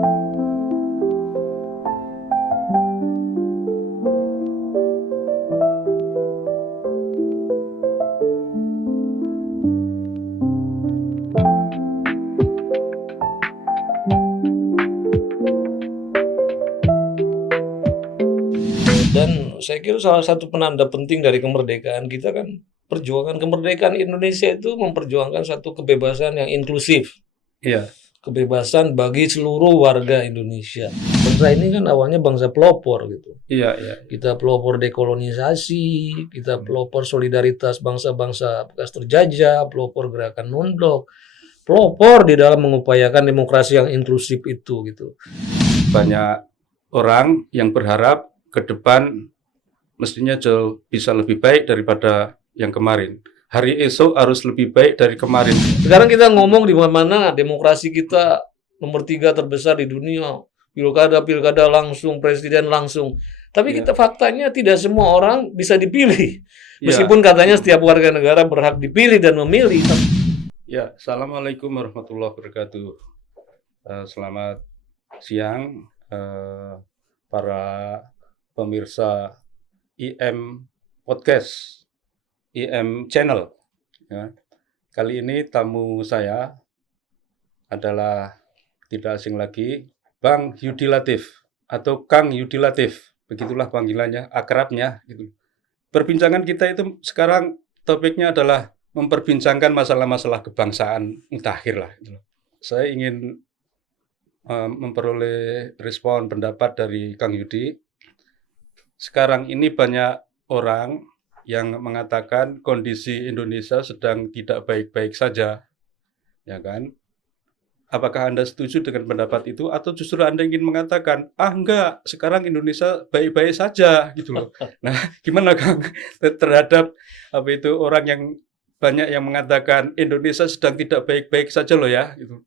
Dan saya kira salah satu penanda penting dari kemerdekaan kita kan, perjuangan kemerdekaan Indonesia itu memperjuangkan satu kebebasan yang inklusif, Iya, kebebasan bagi seluruh warga Indonesia. Bangsa ini kan awalnya bangsa pelopor gitu. iya, iya. Kita pelopor dekolonisasi, kita pelopor solidaritas bangsa-bangsa bekas terjajah, pelopor gerakan non-blok, pelopor di dalam mengupayakan demokrasi yang inklusif itu gitu. Banyak orang yang berharap ke depan mestinya jauh bisa lebih baik daripada yang kemarin. Hari esok harus lebih baik dari kemarin. Sekarang kita ngomong di mana demokrasi kita nomor 3 terbesar di dunia. Pilkada langsung, presiden langsung. Tapi Ya, kita faktanya tidak semua orang bisa dipilih. ya, Meskipun katanya setiap warga negara berhak dipilih dan memilih. ya. Assalamualaikum warahmatullahi wabarakatuh. Selamat siang, para pemirsa IM Podcast, IM Channel. Ya. Kali ini tamu saya adalah tidak asing lagi, Bang Yudi Latif atau Kang Yudi Latif, begitulah panggilannya, akrabnya. Gitu. Perbincangan kita itu sekarang topiknya adalah memperbincangkan masalah-masalah kebangsaan mutakhir lah. Gitu. Saya ingin memperoleh respon pendapat dari Kang Yudi. Sekarang ini banyak orang yang mengatakan kondisi Indonesia sedang tidak baik-baik saja, ya kan? Apakah Anda setuju dengan pendapat itu atau justru Anda ingin mengatakan, enggak, sekarang Indonesia baik-baik saja gitu loh. Nah, gimana Kang terhadap orang yang banyak yang mengatakan Indonesia sedang tidak baik-baik saja loh ya gitu.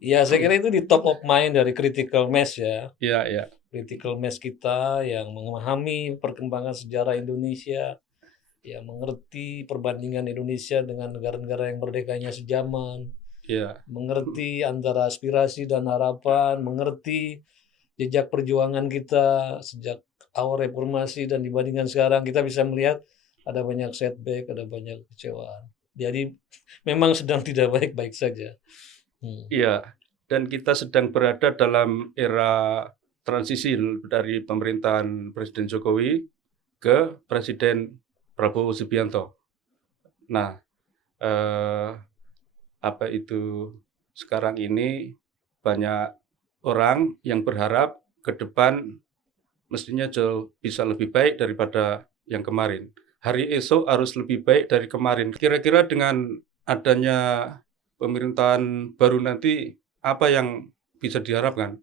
Ya, saya kira itu di top of mind dari critical mass ya. Iya, iya. Critical mass kita yang memahami perkembangan sejarah Indonesia, yang mengerti perbandingan Indonesia dengan negara-negara yang merdekanya sejaman, Iya. mengerti antara aspirasi dan harapan, mengerti jejak perjuangan kita sejak awal reformasi dan dibandingkan sekarang kita bisa melihat ada banyak setback, ada banyak kecewaan. Jadi memang sedang tidak baik-baik saja. Iya, dan kita sedang berada dalam era transisi dari pemerintahan Presiden Jokowi ke Presiden Prabowo Subianto. Nah, sekarang ini banyak orang yang berharap ke depan mestinya jauh bisa lebih baik daripada yang kemarin. Hari esok harus lebih baik dari kemarin. Kira-kira dengan adanya pemerintahan baru nanti, apa yang bisa diharapkan?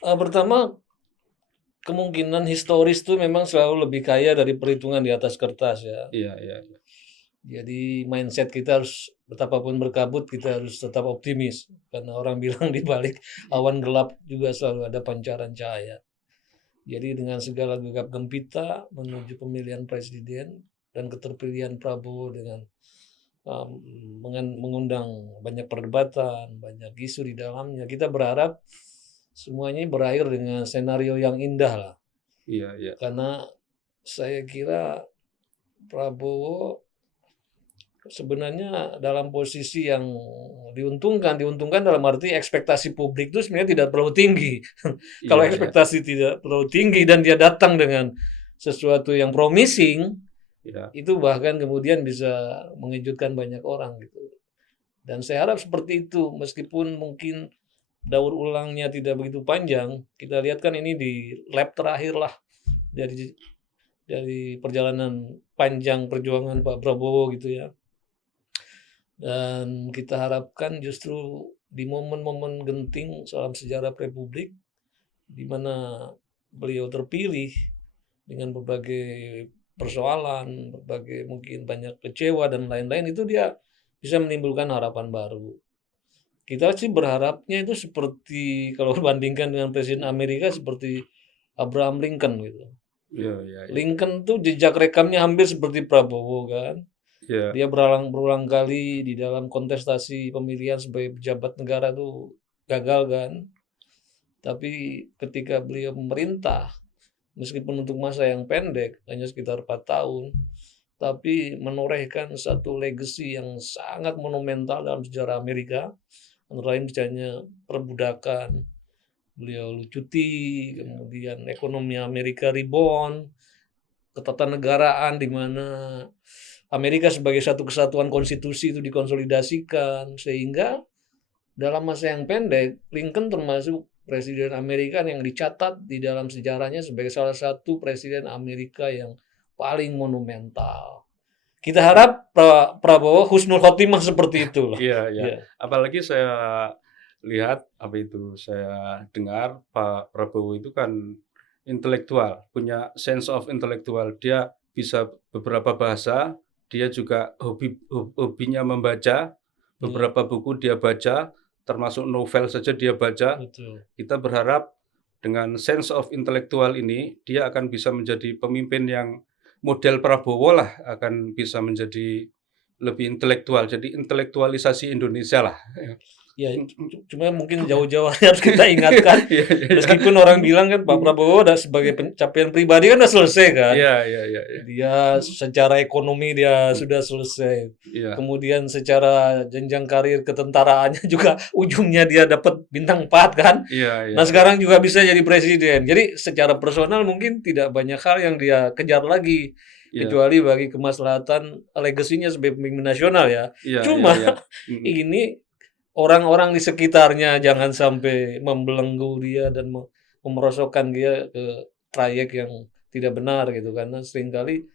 Pertama, kemungkinan historis itu memang selalu lebih kaya dari perhitungan di atas kertas ya. Iya, iya, iya. Jadi mindset kita harus betapapun berkabut kita harus tetap optimis karena orang bilang di balik awan gelap juga selalu ada pancaran cahaya. Jadi dengan segala gegap gempita menuju pemilihan presiden dan keterpilihan Prabowo dengan mengundang banyak perdebatan, banyak isu di dalamnya, kita berharap semuanya berakhir dengan senario yang indah lah. Iya, iya. Karena saya kira Prabowo sebenarnya dalam posisi yang diuntungkan dalam arti ekspektasi publik itu sebenarnya tidak terlalu tinggi. Kalau Iya, iya. ekspektasi tidak terlalu tinggi dan dia datang dengan sesuatu yang promising, Iya. itu bahkan kemudian bisa mengejutkan banyak orang gitu. Dan saya harap seperti itu, meskipun mungkin daur ulangnya tidak begitu panjang, kita lihat kan ini di lap terakhir lah dari perjalanan panjang perjuangan Pak Prabowo gitu ya. Dan kita harapkan justru di momen-momen genting dalam sejarah Republik, di mana beliau terpilih dengan berbagai persoalan, berbagai mungkin banyak kecewa dan lain-lain, itu dia bisa menimbulkan harapan baru. Kita sih berharapnya itu seperti kalau bandingkan dengan Presiden Amerika seperti Abraham Lincoln gitu. Iya, iya, iya. Lincoln tuh jejak rekamnya hampir seperti Prabowo kan. Iya. Dia berulang kali di dalam kontestasi pemilihan sebagai pejabat negara tuh gagal kan. Tapi ketika beliau memerintah, meskipun untuk masa yang pendek, hanya sekitar 4 tahun, tapi menorehkan satu legacy yang sangat monumental dalam sejarah Amerika. Antara lain misalnya perbudakan, beliau lucuti, kemudian ekonomi Amerika rebound, ketatanegaraan di mana Amerika sebagai satu kesatuan konstitusi itu dikonsolidasikan, sehingga dalam masa yang pendek, Lincoln termasuk presiden Amerika yang dicatat di dalam sejarahnya sebagai salah satu presiden Amerika yang paling monumental. Kita harap Prabowo husnul khotimah seperti itu loh. Iya, iya. Ya. Apalagi saya lihat, saya dengar Pak Prabowo itu kan intelektual, punya sense of intelektual. Dia bisa beberapa bahasa, dia juga hobinya membaca, beberapa buku dia baca, termasuk novel saja dia baca. Betul. Kita berharap dengan sense of intelektual ini, dia akan bisa menjadi pemimpin yang model Prabowo lah, akan bisa menjadi lebih intelektual. Jadi intelektualisasi Indonesia lah. Ya, cuma mungkin jauh-jauh harus kita ingatkan, meskipun orang bilang kan Pak Prabowo udah sebagai pencapaian pribadi kan udah selesai kan. Iya. Dia secara ekonomi dia sudah selesai. Iya. Kemudian secara jenjang karir ketentaraannya juga ujungnya dia dapat bintang 4 kan. Iya. Nah sekarang juga bisa jadi presiden. Jadi secara personal mungkin tidak banyak hal yang dia kejar lagi. Kecuali bagi kemaslahatan legasinya sebagai pemimpin nasional ya. Cuma ini orang-orang di sekitarnya jangan sampai membelenggu dia dan memerosokkan dia ke trayek yang tidak benar gitu, karena seringkali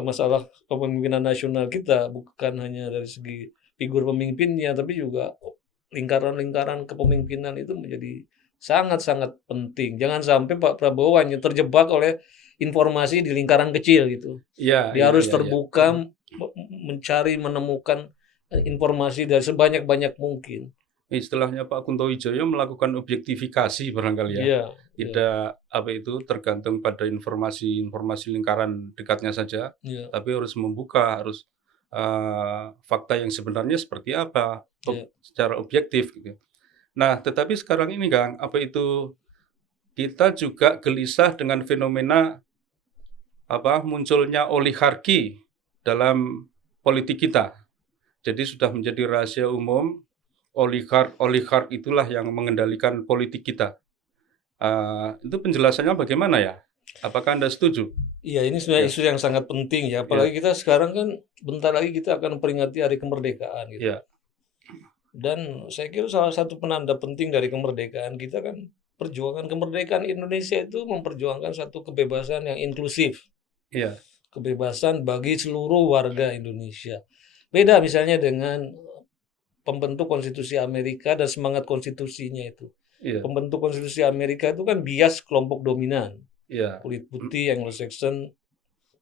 masalah kepemimpinan nasional kita bukan hanya dari segi figur pemimpinnya, tapi juga lingkaran-lingkaran kepemimpinan itu menjadi sangat-sangat penting. Jangan sampai Pak Prabowo hanya terjebak oleh informasi di lingkaran kecil gitu. Dia harus terbuka, mencari, menemukan informasi dari sebanyak-banyak mungkin. Istilahnya Pak Kunto Wijoyo melakukan objektifikasi barangkali ya. Tidak tergantung pada informasi lingkaran dekatnya saja, tapi harus membuka, harus fakta yang sebenarnya seperti apa secara objektif gitu. Nah, tetapi sekarang ini Kang, kita juga gelisah dengan fenomena munculnya oligarki dalam politik kita. Jadi sudah menjadi rahasia umum, oligark itulah yang mengendalikan politik kita. Itu penjelasannya bagaimana ya? Apakah Anda setuju? Iya, ini sebenarnya isu yang sangat penting ya. Apalagi kita sekarang kan bentar lagi kita akan memperingati Hari Kemerdekaan gitu. Dan saya kira salah satu penanda penting dari kemerdekaan kita kan perjuangan kemerdekaan Indonesia itu memperjuangkan satu kebebasan yang inklusif. Kebebasan bagi seluruh warga Indonesia. Beda misalnya dengan pembentuk konstitusi Amerika dan semangat konstitusinya itu. Pembentuk konstitusi Amerika itu kan bias kelompok dominan. Kulit putih, Anglo-Saxon,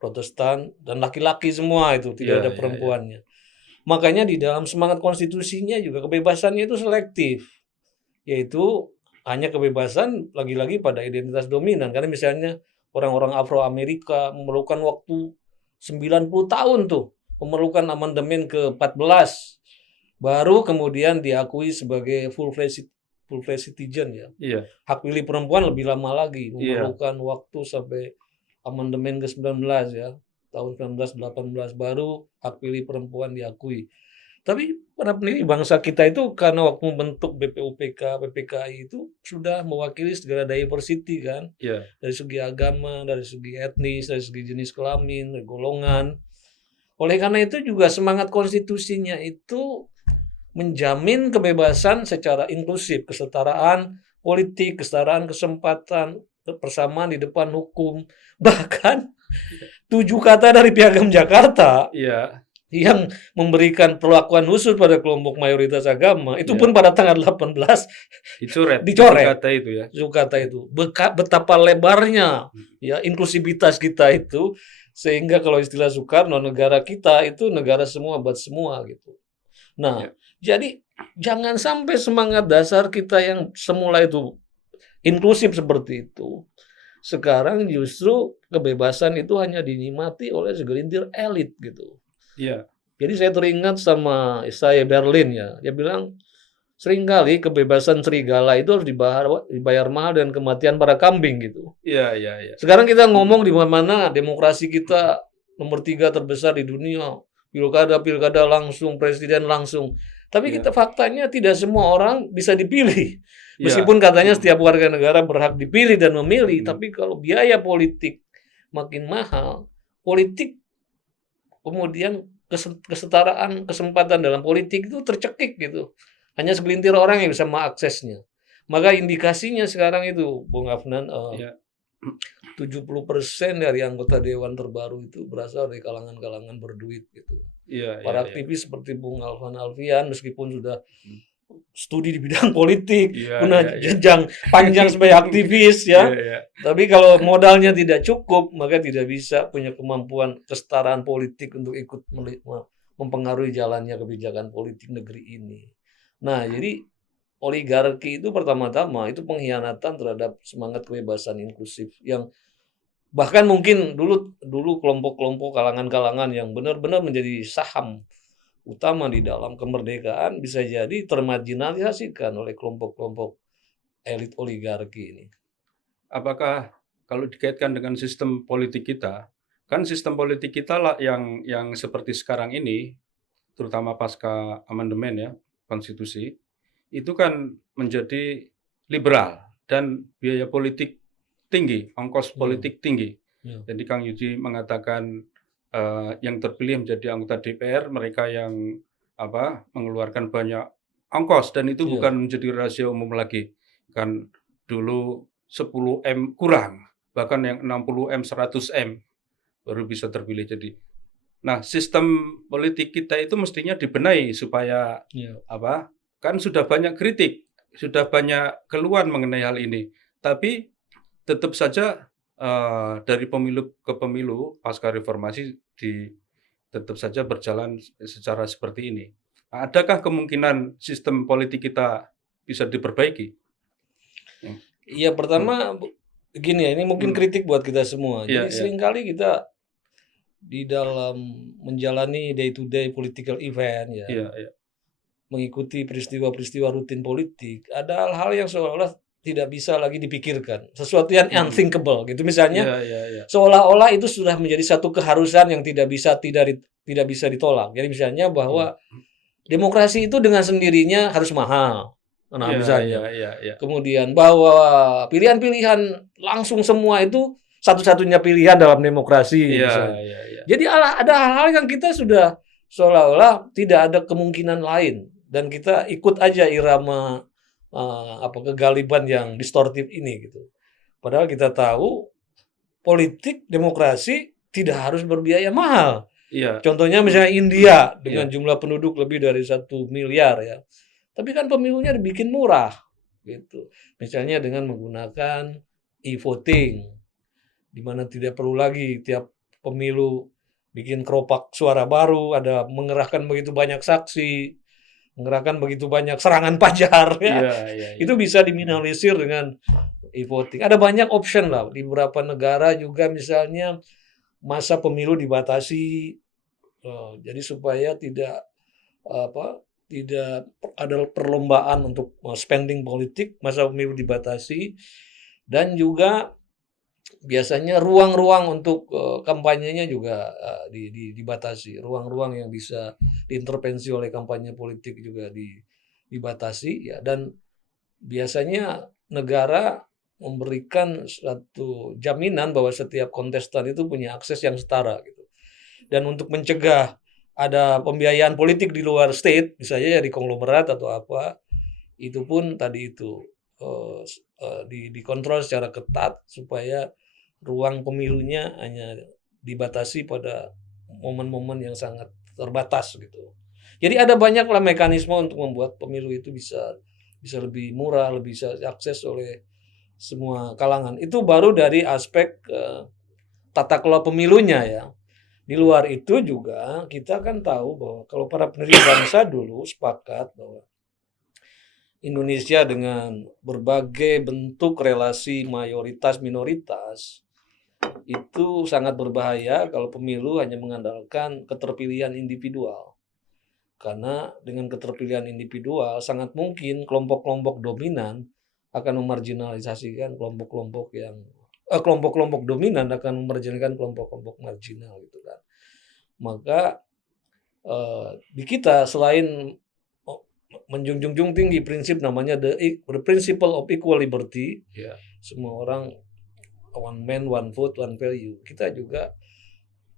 Protestan, dan laki-laki semua itu, tidak ada perempuannya. Makanya di dalam semangat konstitusinya juga kebebasannya itu selektif. Yaitu hanya kebebasan lagi-lagi pada identitas dominan. Karena misalnya orang-orang Afro-Amerika memerlukan waktu 90 tahun tuh. Memerlukan amandemen ke-14, baru kemudian diakui sebagai full-fledged citizen ya. Hak pilih perempuan lebih lama lagi, memerlukan waktu sampai amandemen ke-19 ya, tahun 1918 baru hak pilih perempuan diakui. Tapi para pendiri bangsa kita itu karena waktu membentuk BPUPK, PPKI itu sudah mewakili segala diversity kan, dari segi agama, dari segi etnis, dari segi jenis kelamin, golongan. Oleh karena itu juga semangat konstitusinya itu menjamin kebebasan secara inklusif, kesetaraan politik, kesetaraan kesempatan, persamaan di depan hukum. Bahkan 7 kata dari Piagam Jakarta yang memberikan perlakuan khusus pada kelompok mayoritas agama, itu pun pada tanggal 18 dicoret. Kata itu. Betapa lebarnya ya inklusivitas kita itu, sehingga kalau istilah Soekarno, negara kita itu negara semua buat semua gitu. Nah, jadi jangan sampai semangat dasar kita yang semula itu inklusif seperti itu, sekarang justru kebebasan itu hanya dinikmati oleh segelintir elit gitu. Jadi saya teringat sama Isaiah Berlin ya, dia bilang Seringkali kebebasan serigala itu harus dibayar mahal dengan kematian para kambing gitu. Iya, iya, iya. Sekarang kita ngomong di mana demokrasi kita nomor 3 terbesar di dunia. Pilkada langsung, presiden langsung. Tapi Iya, kita faktanya tidak semua orang bisa dipilih. iya. Meskipun katanya setiap warga negara berhak dipilih dan memilih, Mhm. tapi kalau biaya politik makin mahal, politik kemudian kesetaraan kesempatan dalam politik itu tercekik gitu. Hanya segelintir orang yang bisa mengaksesnya. Maka indikasinya sekarang itu, Bung Afnan, Iya, 70% dari anggota dewan terbaru itu berasal dari kalangan-kalangan berduit gitu. iya, iya, Para iya. aktivis seperti Bung Alfian meskipun sudah Mhm. studi di bidang politik, Iya, punya iya, iya. jenjang panjang sebagai aktivis Iya, ya. iya. Tapi kalau modalnya tidak cukup, maka tidak bisa punya kemampuan kesetaraan politik untuk ikut mempengaruhi jalannya kebijakan politik negeri ini. Nah, jadi oligarki itu pertama-tama itu pengkhianatan terhadap semangat kebebasan inklusif yang bahkan mungkin dulu dulu kelompok-kelompok kalangan-kalangan yang benar-benar menjadi saham utama di dalam kemerdekaan bisa jadi termarginalisasikan oleh kelompok-kelompok elit oligarki ini. Apakah kalau dikaitkan dengan sistem politik kita, kan sistem politik kita lah yang seperti sekarang ini, terutama pasca amandemen ya, konstitusi, itu kan menjadi liberal dan biaya politik tinggi, ongkos Ya, politik tinggi. ya, Jadi Kang Yudi mengatakan yang terpilih menjadi anggota DPR mereka yang mengeluarkan banyak ongkos dan itu ya, bukan menjadi rahasia umum lagi. Kan dulu 10 M kurang, bahkan yang 60 M, 100 M baru bisa terpilih jadi. Nah, sistem politik kita itu mestinya dibenahi supaya ya. kan sudah banyak kritik, sudah banyak keluhan mengenai hal ini. Tapi tetap saja dari pemilu ke pemilu pasca reformasi tetap saja berjalan secara seperti ini. Nah, adakah kemungkinan sistem politik kita bisa diperbaiki? Hmm, Iya, hmm, pertama begini ya, ini mungkin hmm. kritik buat kita semua. Iya, Jadi iya, seringkali kita di dalam menjalani day to day political event ya, iya, iya, mengikuti peristiwa-peristiwa rutin politik, ada hal-hal yang seolah-olah tidak bisa lagi dipikirkan, sesuatu yang mhm, unthinkable gitu. Misalnya iya, iya, iya, seolah-olah itu sudah menjadi satu keharusan yang tidak bisa ditolak. Jadi misalnya iya, bahwa demokrasi itu dengan sendirinya harus mahal. Nah, iya, iya, misalnya. iya, iya, Kemudian bahwa pilihan-pilihan langsung semua itu satu-satunya pilihan dalam demokrasi iya, misalnya. iya, iya, Jadi ada hal-hal yang kita sudah seolah-olah tidak ada kemungkinan lain dan kita ikut aja irama kegaliban yang distortif ini gitu. Padahal kita tahu politik demokrasi tidak harus berbiaya mahal. iya, Contohnya mmm, misalnya India iya, dengan jumlah penduduk lebih dari 1 miliar ya. Tapi kan pemilunya dibikin murah gitu. Misalnya dengan menggunakan e-voting di mana tidak perlu lagi tiap pemilu bikin keropak suara baru, ada mengerahkan begitu banyak saksi, mengerahkan begitu banyak serangan pajar ya. iya, iya, iya, Itu bisa mhm, diminimalisir dengan e-voting. Ada banyak option lah di beberapa negara juga misalnya masa pemilu dibatasi jadi supaya tidak apa tidak ada perlombaan untuk spending politik, masa pemilu dibatasi dan juga biasanya ruang-ruang untuk kampanyenya juga dibatasi. Ruang-ruang yang bisa diintervensi oleh kampanye politik juga dibatasi ya dan biasanya negara memberikan suatu jaminan bahwa setiap kontestan itu punya akses yang setara gitu. Dan untuk mencegah ada pembiayaan politik di luar state, misalnya ya di konglomerat atau apa, itu pun tadi itu dikontrol secara ketat supaya ruang pemilunya hanya dibatasi pada momen-momen yang sangat terbatas gitu. Jadi ada banyaklah mekanisme untuk membuat pemilu itu bisa bisa lebih murah, lebih bisa diakses oleh semua kalangan. Itu baru dari aspek tata kelola pemilunya ya. Di luar itu juga kita kan tahu bahwa kalau para pendiri bangsa dulu sepakat bahwa Indonesia dengan berbagai bentuk relasi mayoritas minoritas itu sangat berbahaya kalau pemilu hanya mengandalkan keterpilihan individual. Karena dengan keterpilihan individual sangat mungkin kelompok-kelompok dominan akan memarginalisasikan kelompok-kelompok dominan akan memarginalkan kelompok-kelompok marginal gitu kan. Maka di kita selain menjunjung tinggi prinsip namanya the principle of equal liberty, ya semua orang one man, one vote, one value. Kita juga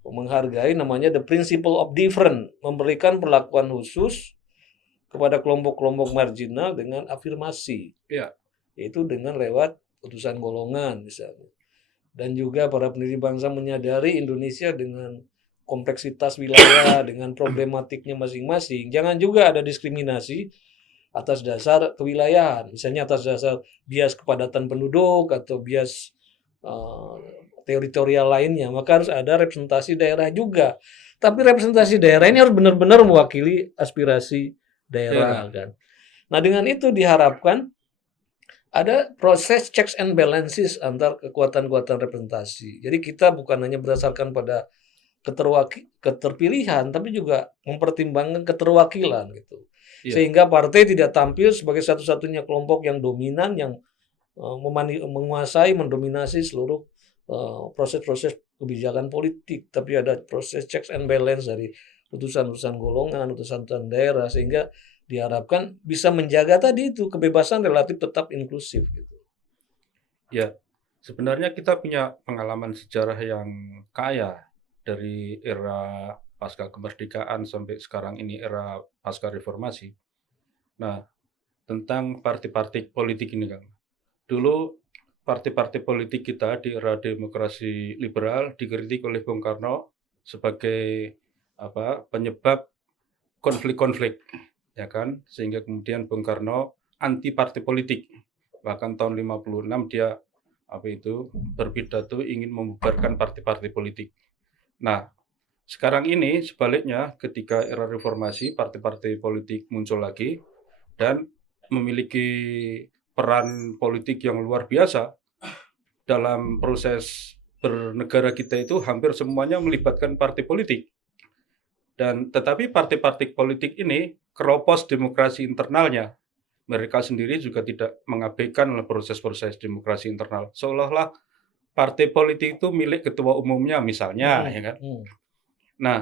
menghargai namanya the principle of different, memberikan perlakuan khusus kepada kelompok-kelompok marginal dengan afirmasi, Ya. yaitu dengan lewat putusan golongan misalnya. Dan juga para pendiri bangsa menyadari Indonesia dengan kompleksitas wilayah, dengan problematiknya masing-masing. Jangan juga ada diskriminasi atas dasar kewilayahan, misalnya atas dasar bias kepadatan penduduk atau bias teritorial lainnya, maka harus ada representasi daerah juga. Tapi representasi daerah ini harus benar-benar mewakili aspirasi daerah kan. Nah, dengan itu diharapkan ada proses checks and balances antar kekuatan-kekuatan representasi. Jadi kita bukan hanya berdasarkan pada keterpilihan, tapi juga mempertimbangkan keterwakilan gitu. Sehingga partai tidak tampil sebagai satu-satunya kelompok yang dominan, yang menguasai, mendominasi seluruh proses-proses kebijakan politik, tapi ada proses checks and balance dari utusan-utusan golongan, utusan-utusan daerah, sehingga diharapkan bisa menjaga tadi itu kebebasan relatif tetap inklusif gitu. Ya, sebenarnya kita punya pengalaman sejarah yang kaya dari era pasca kemerdekaan sampai sekarang ini era pasca reformasi. Nah, tentang partai-partai politik ini Kang. Dulu partai-partai politik kita di era demokrasi liberal dikritik oleh Bung Karno sebagai penyebab konflik-konflik, ya kan? Sehingga kemudian Bung Karno anti partai politik. Bahkan tahun 56 dia berpidato ingin membubarkan partai-partai politik. Nah, sekarang ini sebaliknya ketika era reformasi partai-partai politik muncul lagi dan memiliki peran politik yang luar biasa dalam proses bernegara kita itu hampir semuanya melibatkan partai politik. Dan tetapi partai-partai politik ini keropos demokrasi internalnya. Mereka sendiri juga tidak mengabaikan proses-proses demokrasi internal. Seolah-olah partai politik itu milik ketua umumnya misalnya, ya kan? Nah,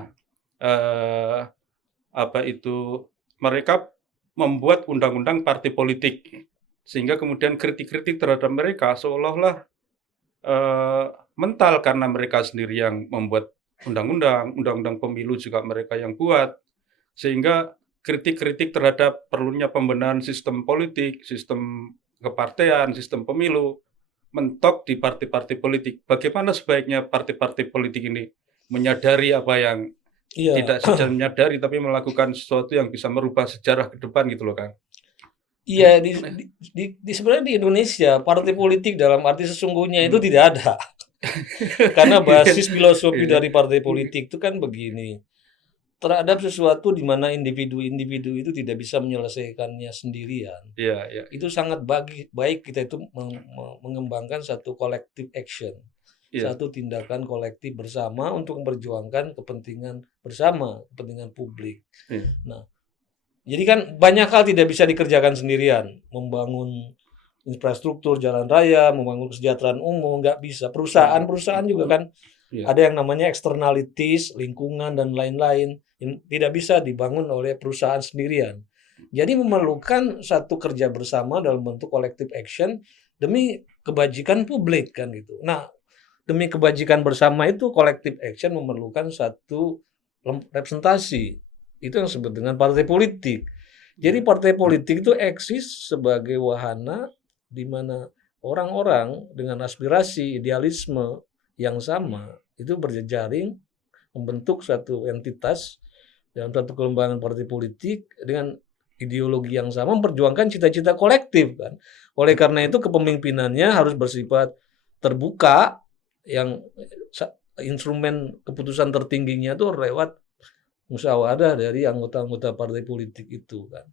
mereka membuat undang-undang partai politik sehingga kemudian kritik-kritik terhadap mereka seolah-olah mental karena mereka sendiri yang membuat undang-undang pemilu juga mereka yang buat, sehingga kritik-kritik terhadap perlunya pembenahan sistem politik, sistem kepartean, sistem pemilu mentok di partai-partai politik. Bagaimana sebaiknya partai-partai politik ini menyadari apa yang tidak saja menyadari tapi melakukan sesuatu yang bisa merubah sejarah ke depan gitu loh Kang. Iya, sebenarnya di Indonesia partai politik dalam arti sesungguhnya itu tidak ada. Karena basis filosofi dari partai politik itu kan begini. Terhadap sesuatu di mana individu-individu itu tidak bisa menyelesaikannya sendirian. Itu sangat baik kita itu mengembangkan satu collective action. Satu tindakan kolektif bersama untuk memperjuangkan kepentingan bersama, kepentingan publik. Nah, jadi kan banyak hal tidak bisa dikerjakan sendirian. Membangun infrastruktur jalan raya, membangun kesejahteraan umum, nggak bisa. Perusahaan juga kan ada yang namanya externalities, lingkungan dan lain-lain. Tidak bisa dibangun oleh perusahaan sendirian. Jadi memerlukan satu kerja bersama dalam bentuk collective action demi kebajikan publik kan gitu. Nah, demi kebajikan bersama itu collective action memerlukan satu representasi. Itu yang disebut dengan partai politik. Jadi partai politik itu eksis sebagai wahana di mana orang-orang dengan aspirasi, idealisme yang sama itu berjejaring membentuk satu entitas dalam satu kelembagaan partai politik dengan ideologi yang sama memperjuangkan cita-cita kolektif kan. Oleh karena itu kepemimpinannya harus bersifat terbuka, yang instrumen keputusan tertingginya itu lewat musyawarah dari anggota-anggota partai politik itu kan.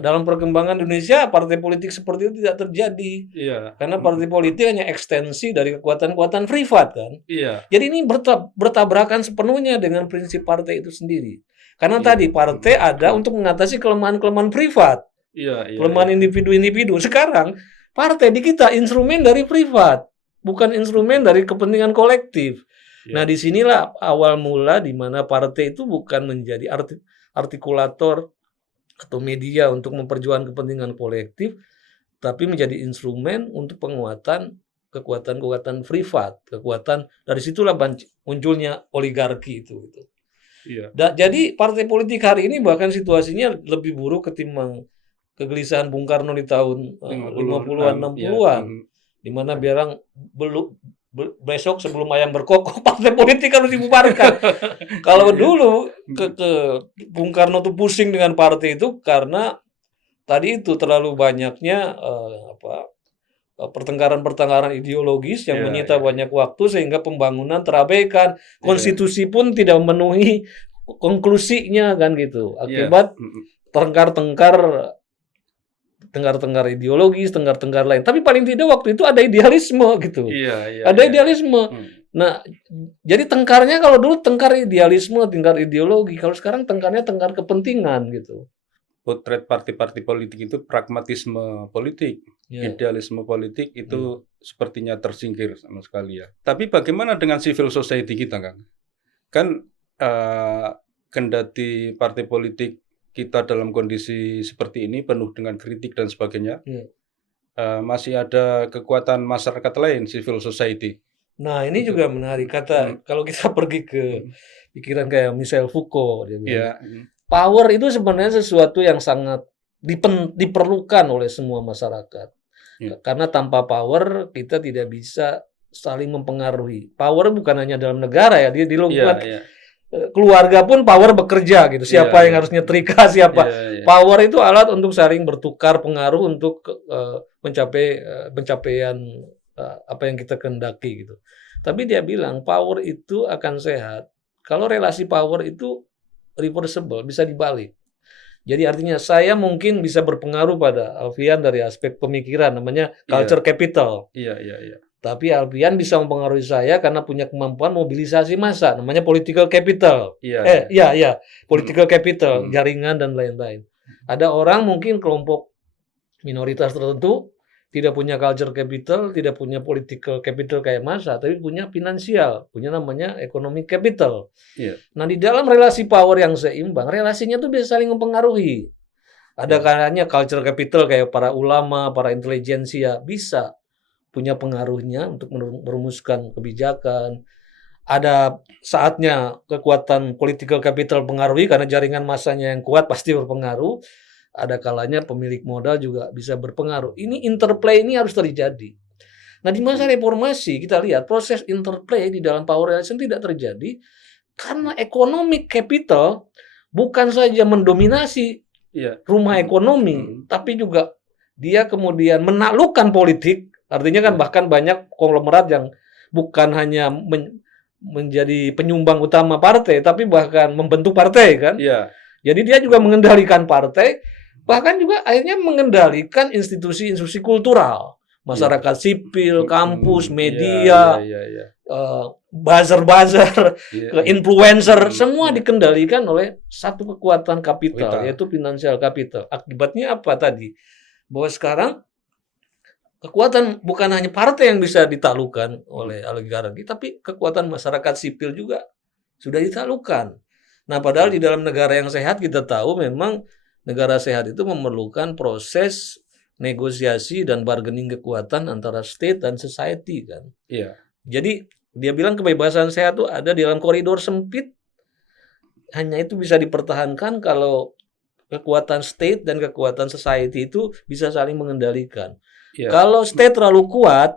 Dalam perkembangan Indonesia partai politik seperti itu tidak terjadi. Karena partai politik hanya ekstensi dari kekuatan-kekuatan privat kan. Jadi ini bertabrakan sepenuhnya dengan prinsip partai itu sendiri. Karena Iya. tadi partai ada untuk mengatasi kelemahan-kelemahan privat, Iya, kelemahan individu-individu. Sekarang partai di kita instrumen dari privat, bukan instrumen dari kepentingan kolektif. Iya. Nah, disinilah awal mula di mana partai itu bukan menjadi artikulator atau media untuk memperjuangkan kepentingan kolektif, tapi menjadi instrumen untuk penguatan kekuatan-kekuatan privat, kekuatan dari situlah munculnya oligarki itu. Gitu. Iya. Jadi partai politik hari ini bahkan situasinya lebih buruk ketimbang kegelisahan Bung Karno di tahun 50-an, 60-an, di mana biarang besok sebelum ayam berkokok partai politik harus dibubarkan. Kalau dulu Bung Karno tuh pusing dengan partai itu karena tadi itu terlalu banyaknya pertengkaran-pertengkaran ideologis yang menyita banyak waktu sehingga pembangunan terabaikan. Konstitusi pun tidak memenuhi konklusinya kan gitu. Akibat tengkar ideologis, tengkar lain. Tapi paling tidak waktu itu ada idealisme gitu. Ada idealisme. Nah, jadi tengkarnya kalau dulu tengkar idealisme, tengkar ideologi. Kalau sekarang tengkarnya tengkar kepentingan gitu. Potret partai-partai politik itu pragmatisme politik, idealisme politik itu sepertinya tersingkir sama sekali ya. Tapi bagaimana dengan civil society kita, Kang? Kan kendati partai politik kita dalam kondisi seperti ini penuh dengan kritik dan sebagainya, masih ada kekuatan masyarakat lain, civil society. Nah, ini juga menarik. Kalau kita pergi ke pikiran kayak Michel Foucault, dia bilang, power itu sebenarnya sesuatu yang sangat diperlukan oleh semua masyarakat. Karena tanpa power kita tidak bisa saling mempengaruhi. Power bukan hanya dalam negara ya, dia dilakukan keluarga pun power bekerja gitu. Siapa yang harus nyetrika, siapa. Power itu alat untuk saling bertukar pengaruh untuk pencapaian apa yang kita kehendaki gitu. Tapi dia bilang power itu akan sehat kalau relasi power itu reversible, bisa dibalik. Jadi artinya saya mungkin bisa berpengaruh pada Alfian dari aspek pemikiran, namanya culture capital. Tapi Alfian bisa mempengaruhi saya karena punya kemampuan mobilisasi massa, namanya political capital. Political capital, jaringan dan lain-lain. Ada orang mungkin kelompok minoritas tertentu tidak punya culture capital, tidak punya political capital kayak massa, tapi punya finansial, punya namanya economic capital. Nah, di dalam relasi power yang seimbang, relasinya tuh bisa saling mempengaruhi. Ada kalanya culture capital kayak para ulama, para intelijensia bisa punya pengaruhnya untuk merumuskan kebijakan. Ada saatnya kekuatan political capital pengaruhi karena jaringan massanya yang kuat pasti berpengaruh. Ada kalanya pemilik modal juga bisa berpengaruh. Ini interplay ini harus terjadi. Nah, di masa reformasi kita lihat proses interplay di dalam power relation tidak terjadi karena economic capital bukan saja mendominasi rumah ekonomi, tapi juga dia kemudian menaklukkan politik. Artinya kan bahkan banyak konglomerat yang bukan hanya menjadi penyumbang utama partai, tapi bahkan membentuk partai kan. Jadi dia juga mengendalikan partai. Bahkan juga akhirnya mengendalikan institusi-institusi kultural, masyarakat sipil, kampus, media, buzzer, influencer, semua dikendalikan oleh satu kekuatan kapital, yaitu financial capital. Akibatnya apa tadi? Bahwa sekarang kekuatan bukan hanya partai yang bisa ditaklukkan oleh oligarki, tapi kekuatan masyarakat sipil juga sudah ditaklukkan. Nah, padahal di dalam negara yang sehat kita tahu memang negara sehat itu memerlukan proses negosiasi dan bargaining kekuatan antara state dan society kan. Jadi dia bilang kebebasan sehat itu ada di dalam koridor sempit. Hanya itu bisa dipertahankan kalau kekuatan state dan kekuatan society itu bisa saling mengendalikan. Kalau state terlalu kuat,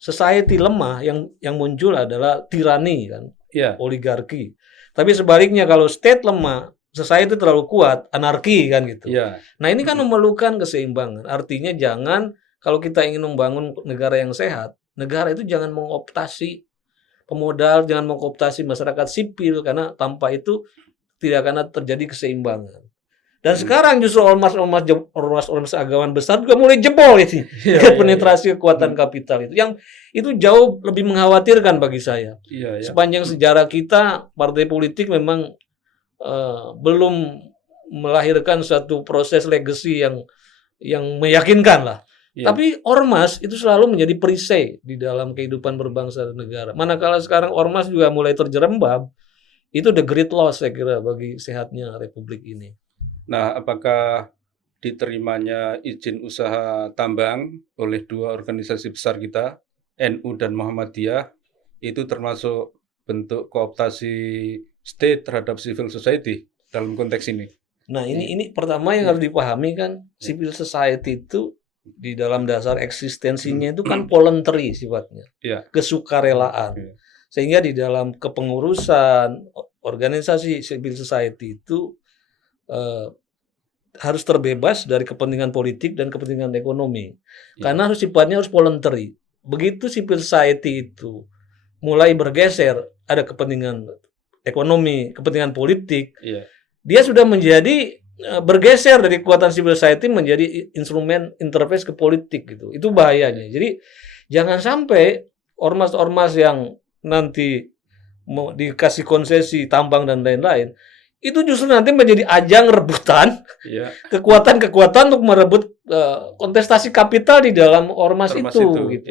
society lemah, yang muncul adalah tirani kan, oligarki. Tapi sebaliknya kalau state lemah, society terlalu kuat, anarki kan gitu. Nah, ini kan memerlukan keseimbangan. Artinya kalau kita ingin membangun negara yang sehat, negara itu jangan mengoptasi pemodal, jangan mengoptasi masyarakat sipil, karena tanpa itu tidak akan terjadi keseimbangan. Dan sekarang justru ormas agamawan besar juga mulai jebol ini. Penetrasi kekuatan kapital itu. Yang itu jauh lebih mengkhawatirkan bagi saya. Sepanjang sejarah kita, partai politik memang belum melahirkan suatu proses legacy yang meyakinkan lah. Iya. Tapi ormas itu selalu menjadi perisai di dalam kehidupan berbangsa dan negara. Manakala sekarang ormas juga mulai terjerembab, itu the great loss saya kira bagi sehatnya republik ini. Nah, apakah diterimanya izin usaha tambang oleh dua organisasi besar kita, NU dan Muhammadiyah, itu termasuk bentuk kooptasi state terhadap civil society dalam konteks ini? Nah, ini pertama yang harus dipahami kan, civil society itu di dalam dasar eksistensinya itu kan voluntary sifatnya, Iya. kesukarelaan. Sehingga di dalam kepengurusan organisasi civil society itu harus terbebas dari kepentingan politik dan kepentingan ekonomi. Karena sifatnya harus voluntary. Begitu civil society itu mulai bergeser, ada kepentingan ekonomi, kepentingan politik, dia sudah menjadi bergeser dari kekuatan civil society menjadi instrumen interface ke politik gitu. Itu bahayanya. Jadi jangan sampai ormas-ormas yang nanti dikasih konsesi tambang dan lain-lain itu justru nanti menjadi ajang rebutan kekuatan-kekuatan untuk merebut kontestasi kapital di dalam ormas itu gitu.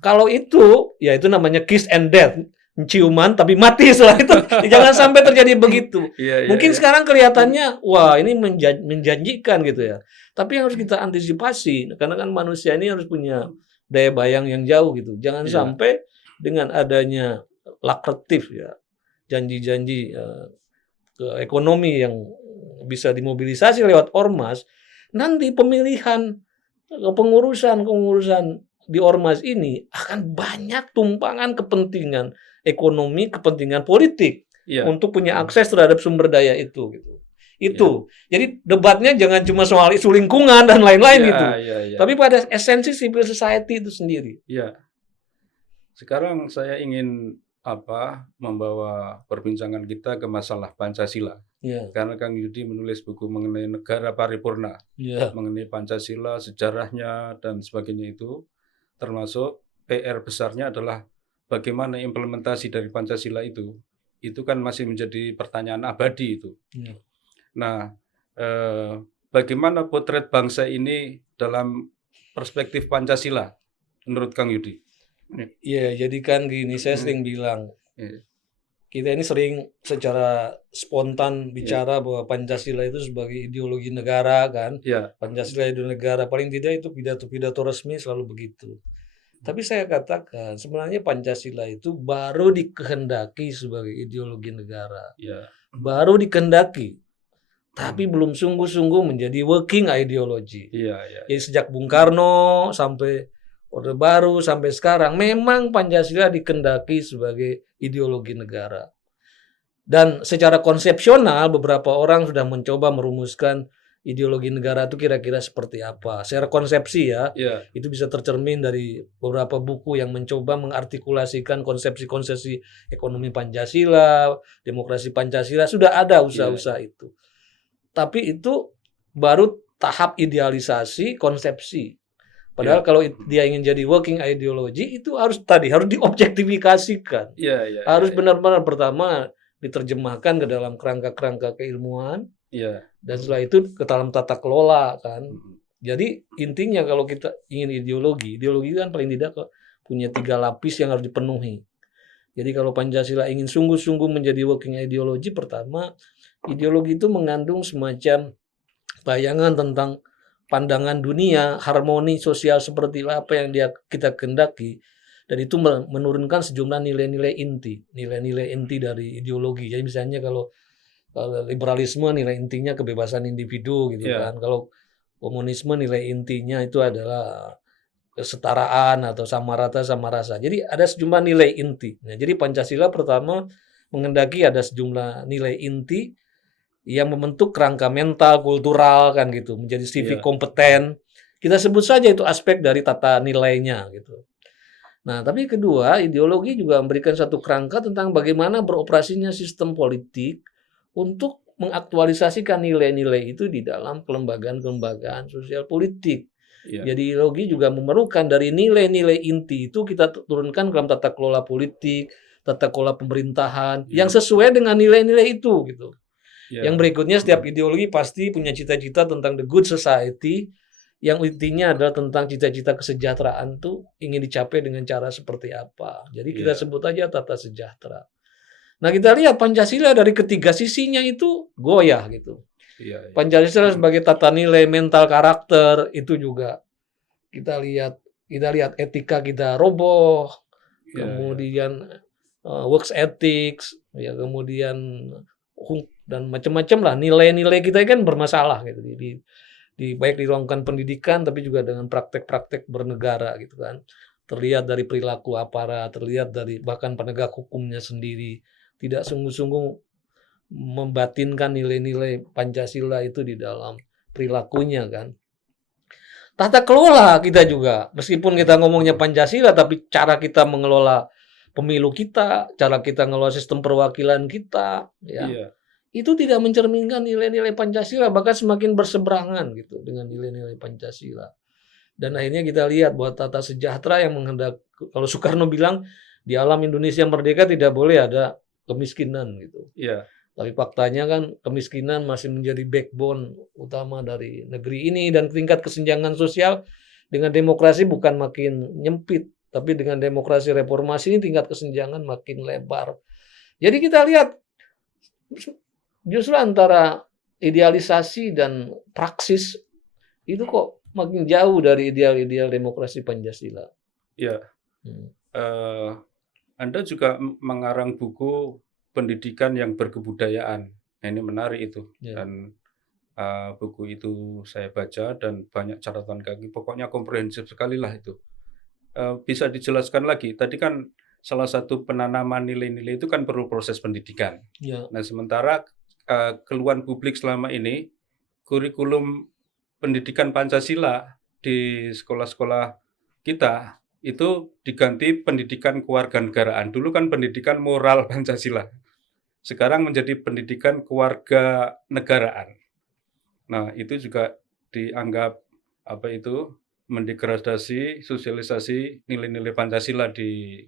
Kalau itu ya itu namanya kiss and death. Ciuman tapi mati setelah itu. Jangan sampai terjadi begitu. Mungkin sekarang kelihatannya wah ini menjanjikan gitu ya. Tapi harus kita antisipasi karena kan manusia ini harus punya daya bayang yang jauh gitu. Jangan sampai dengan adanya lukratif ya janji-janji ke ekonomi yang bisa dimobilisasi lewat ormas, nanti pemilihan pengurusan di ormas ini akan banyak tumpangan kepentingan ekonomi, kepentingan politik untuk punya akses terhadap sumber daya itu gitu. Itu. Jadi debatnya jangan cuma soal isu lingkungan dan lain-lain gitu. Tapi pada esensi civil society itu sendiri. Sekarang saya ingin membawa perbincangan kita ke masalah Pancasila. Karena Kang Yudi menulis buku mengenai negara paripurna, mengenai Pancasila, sejarahnya dan sebagainya itu. Termasuk PR besarnya adalah bagaimana implementasi dari Pancasila itu kan masih menjadi pertanyaan abadi itu. Nah, bagaimana potret bangsa ini dalam perspektif Pancasila menurut Kang Yudi? Iya, jadi kan gini, saya sering bilang, kita ini sering secara spontan bicara bahwa Pancasila itu sebagai ideologi negara kan, Pancasila ideologi negara, paling tidak itu pidato-pidato resmi selalu begitu. Tapi saya katakan sebenarnya Pancasila itu baru dikehendaki sebagai ideologi negara, baru dikehendaki, tapi belum sungguh-sungguh menjadi working ideology. Jadi sejak Bung Karno sampai Orde Baru sampai sekarang memang Pancasila dikehendaki sebagai ideologi negara. Dan secara konsepsional beberapa orang sudah mencoba merumuskan ideologi negara itu kira-kira seperti apa. Secara konsepsi itu bisa tercermin dari beberapa buku yang mencoba mengartikulasikan konsepsi-konsepsi ekonomi Pancasila, demokrasi Pancasila, sudah ada usaha-usaha itu. Tapi itu baru tahap idealisasi konsepsi. Padahal kalau dia ingin jadi working ideology itu harus diobjektifikasikan. Harus benar-benar pertama diterjemahkan ke dalam kerangka-kerangka keilmuan. Dan setelah itu ke dalam tata kelola kan. Jadi intinya kalau kita ingin ideologi kan paling tidak punya 3 lapis yang harus dipenuhi. Jadi kalau Pancasila ingin sungguh-sungguh menjadi working ideology, pertama ideologi itu mengandung semacam bayangan tentang pandangan dunia, harmoni sosial seperti apa yang kita kehendaki, dan itu menurunkan sejumlah nilai-nilai inti dari ideologi. Jadi misalnya kalau liberalisme nilai intinya kebebasan individu gitu kan. Kalau komunisme nilai intinya itu adalah kesetaraan atau sama rata sama rasa. Jadi ada sejumlah nilai inti. Nah, jadi Pancasila pertama menghendaki ada sejumlah nilai inti yang membentuk kerangka mental, kultural kan gitu, menjadi civic kompeten. Kita sebut saja itu aspek dari tata nilainya gitu. Nah, tapi kedua, ideologi juga memberikan satu kerangka tentang bagaimana beroperasinya sistem politik untuk mengaktualisasikan nilai-nilai itu di dalam kelembagaan-kelembagaan sosial politik. Jadi ideologi juga memerlukan dari nilai-nilai inti itu kita turunkan dalam tata kelola politik, tata kelola pemerintahan yang sesuai dengan nilai-nilai itu gitu. Ya. Yang berikutnya setiap ideologi pasti punya cita-cita tentang the good society, yang intinya adalah tentang cita-cita kesejahteraan tuh ingin dicapai dengan cara seperti apa. Jadi kita Iya. sebut aja tata sejahtera. Nah kita lihat Pancasila dari ketiga sisinya itu goyah gitu. Iya. Pancasila sebagai tata nilai mental karakter itu juga kita lihat etika kita roboh, Iya. kemudian works ethics, ya kemudian dan macam-macam lah nilai-nilai kita kan bermasalah gitu di baik di ruangan pendidikan tapi juga dengan praktek-praktek bernegara gitu kan. Terlihat dari perilaku aparat, terlihat dari bahkan penegak hukumnya sendiri tidak sungguh-sungguh membatinkan nilai-nilai Pancasila itu di dalam perilakunya kan. Tata kelola kita juga, meskipun kita ngomongnya Pancasila, tapi cara kita mengelola pemilu kita, cara kita mengelola sistem perwakilan kita, ya, Iya. itu tidak mencerminkan nilai-nilai Pancasila, bahkan semakin berseberangan gitu dengan nilai-nilai Pancasila. Dan akhirnya kita lihat bahwa tata sejahtera yang kalau Soekarno bilang di alam Indonesia merdeka tidak boleh ada kemiskinan gitu. Iya. Tapi faktanya kan kemiskinan masih menjadi backbone utama dari negeri ini dan tingkat kesenjangan sosial dengan demokrasi bukan makin nyempit, tapi dengan demokrasi reformasi ini tingkat kesenjangan makin lebar. Jadi kita lihat justru antara idealisasi dan praksis itu kok makin jauh dari ideal-ideal demokrasi Pancasila. Iya. Anda juga mengarang buku pendidikan yang berkebudayaan. Nah, ini menarik itu. Ya. Dan buku itu saya baca dan banyak catatan kaki. Pokoknya komprehensif sekali lah itu. Bisa dijelaskan lagi. Tadi kan salah satu penanaman nilai-nilai itu kan perlu proses pendidikan. Ya. Nah, sementara keluhan publik selama ini kurikulum pendidikan Pancasila di sekolah-sekolah kita itu diganti pendidikan kewarganegaraan. Dulu kan pendidikan moral Pancasila. Sekarang menjadi pendidikan kewarganegaraan. Nah, itu juga dianggap mendegradasi sosialisasi nilai-nilai Pancasila di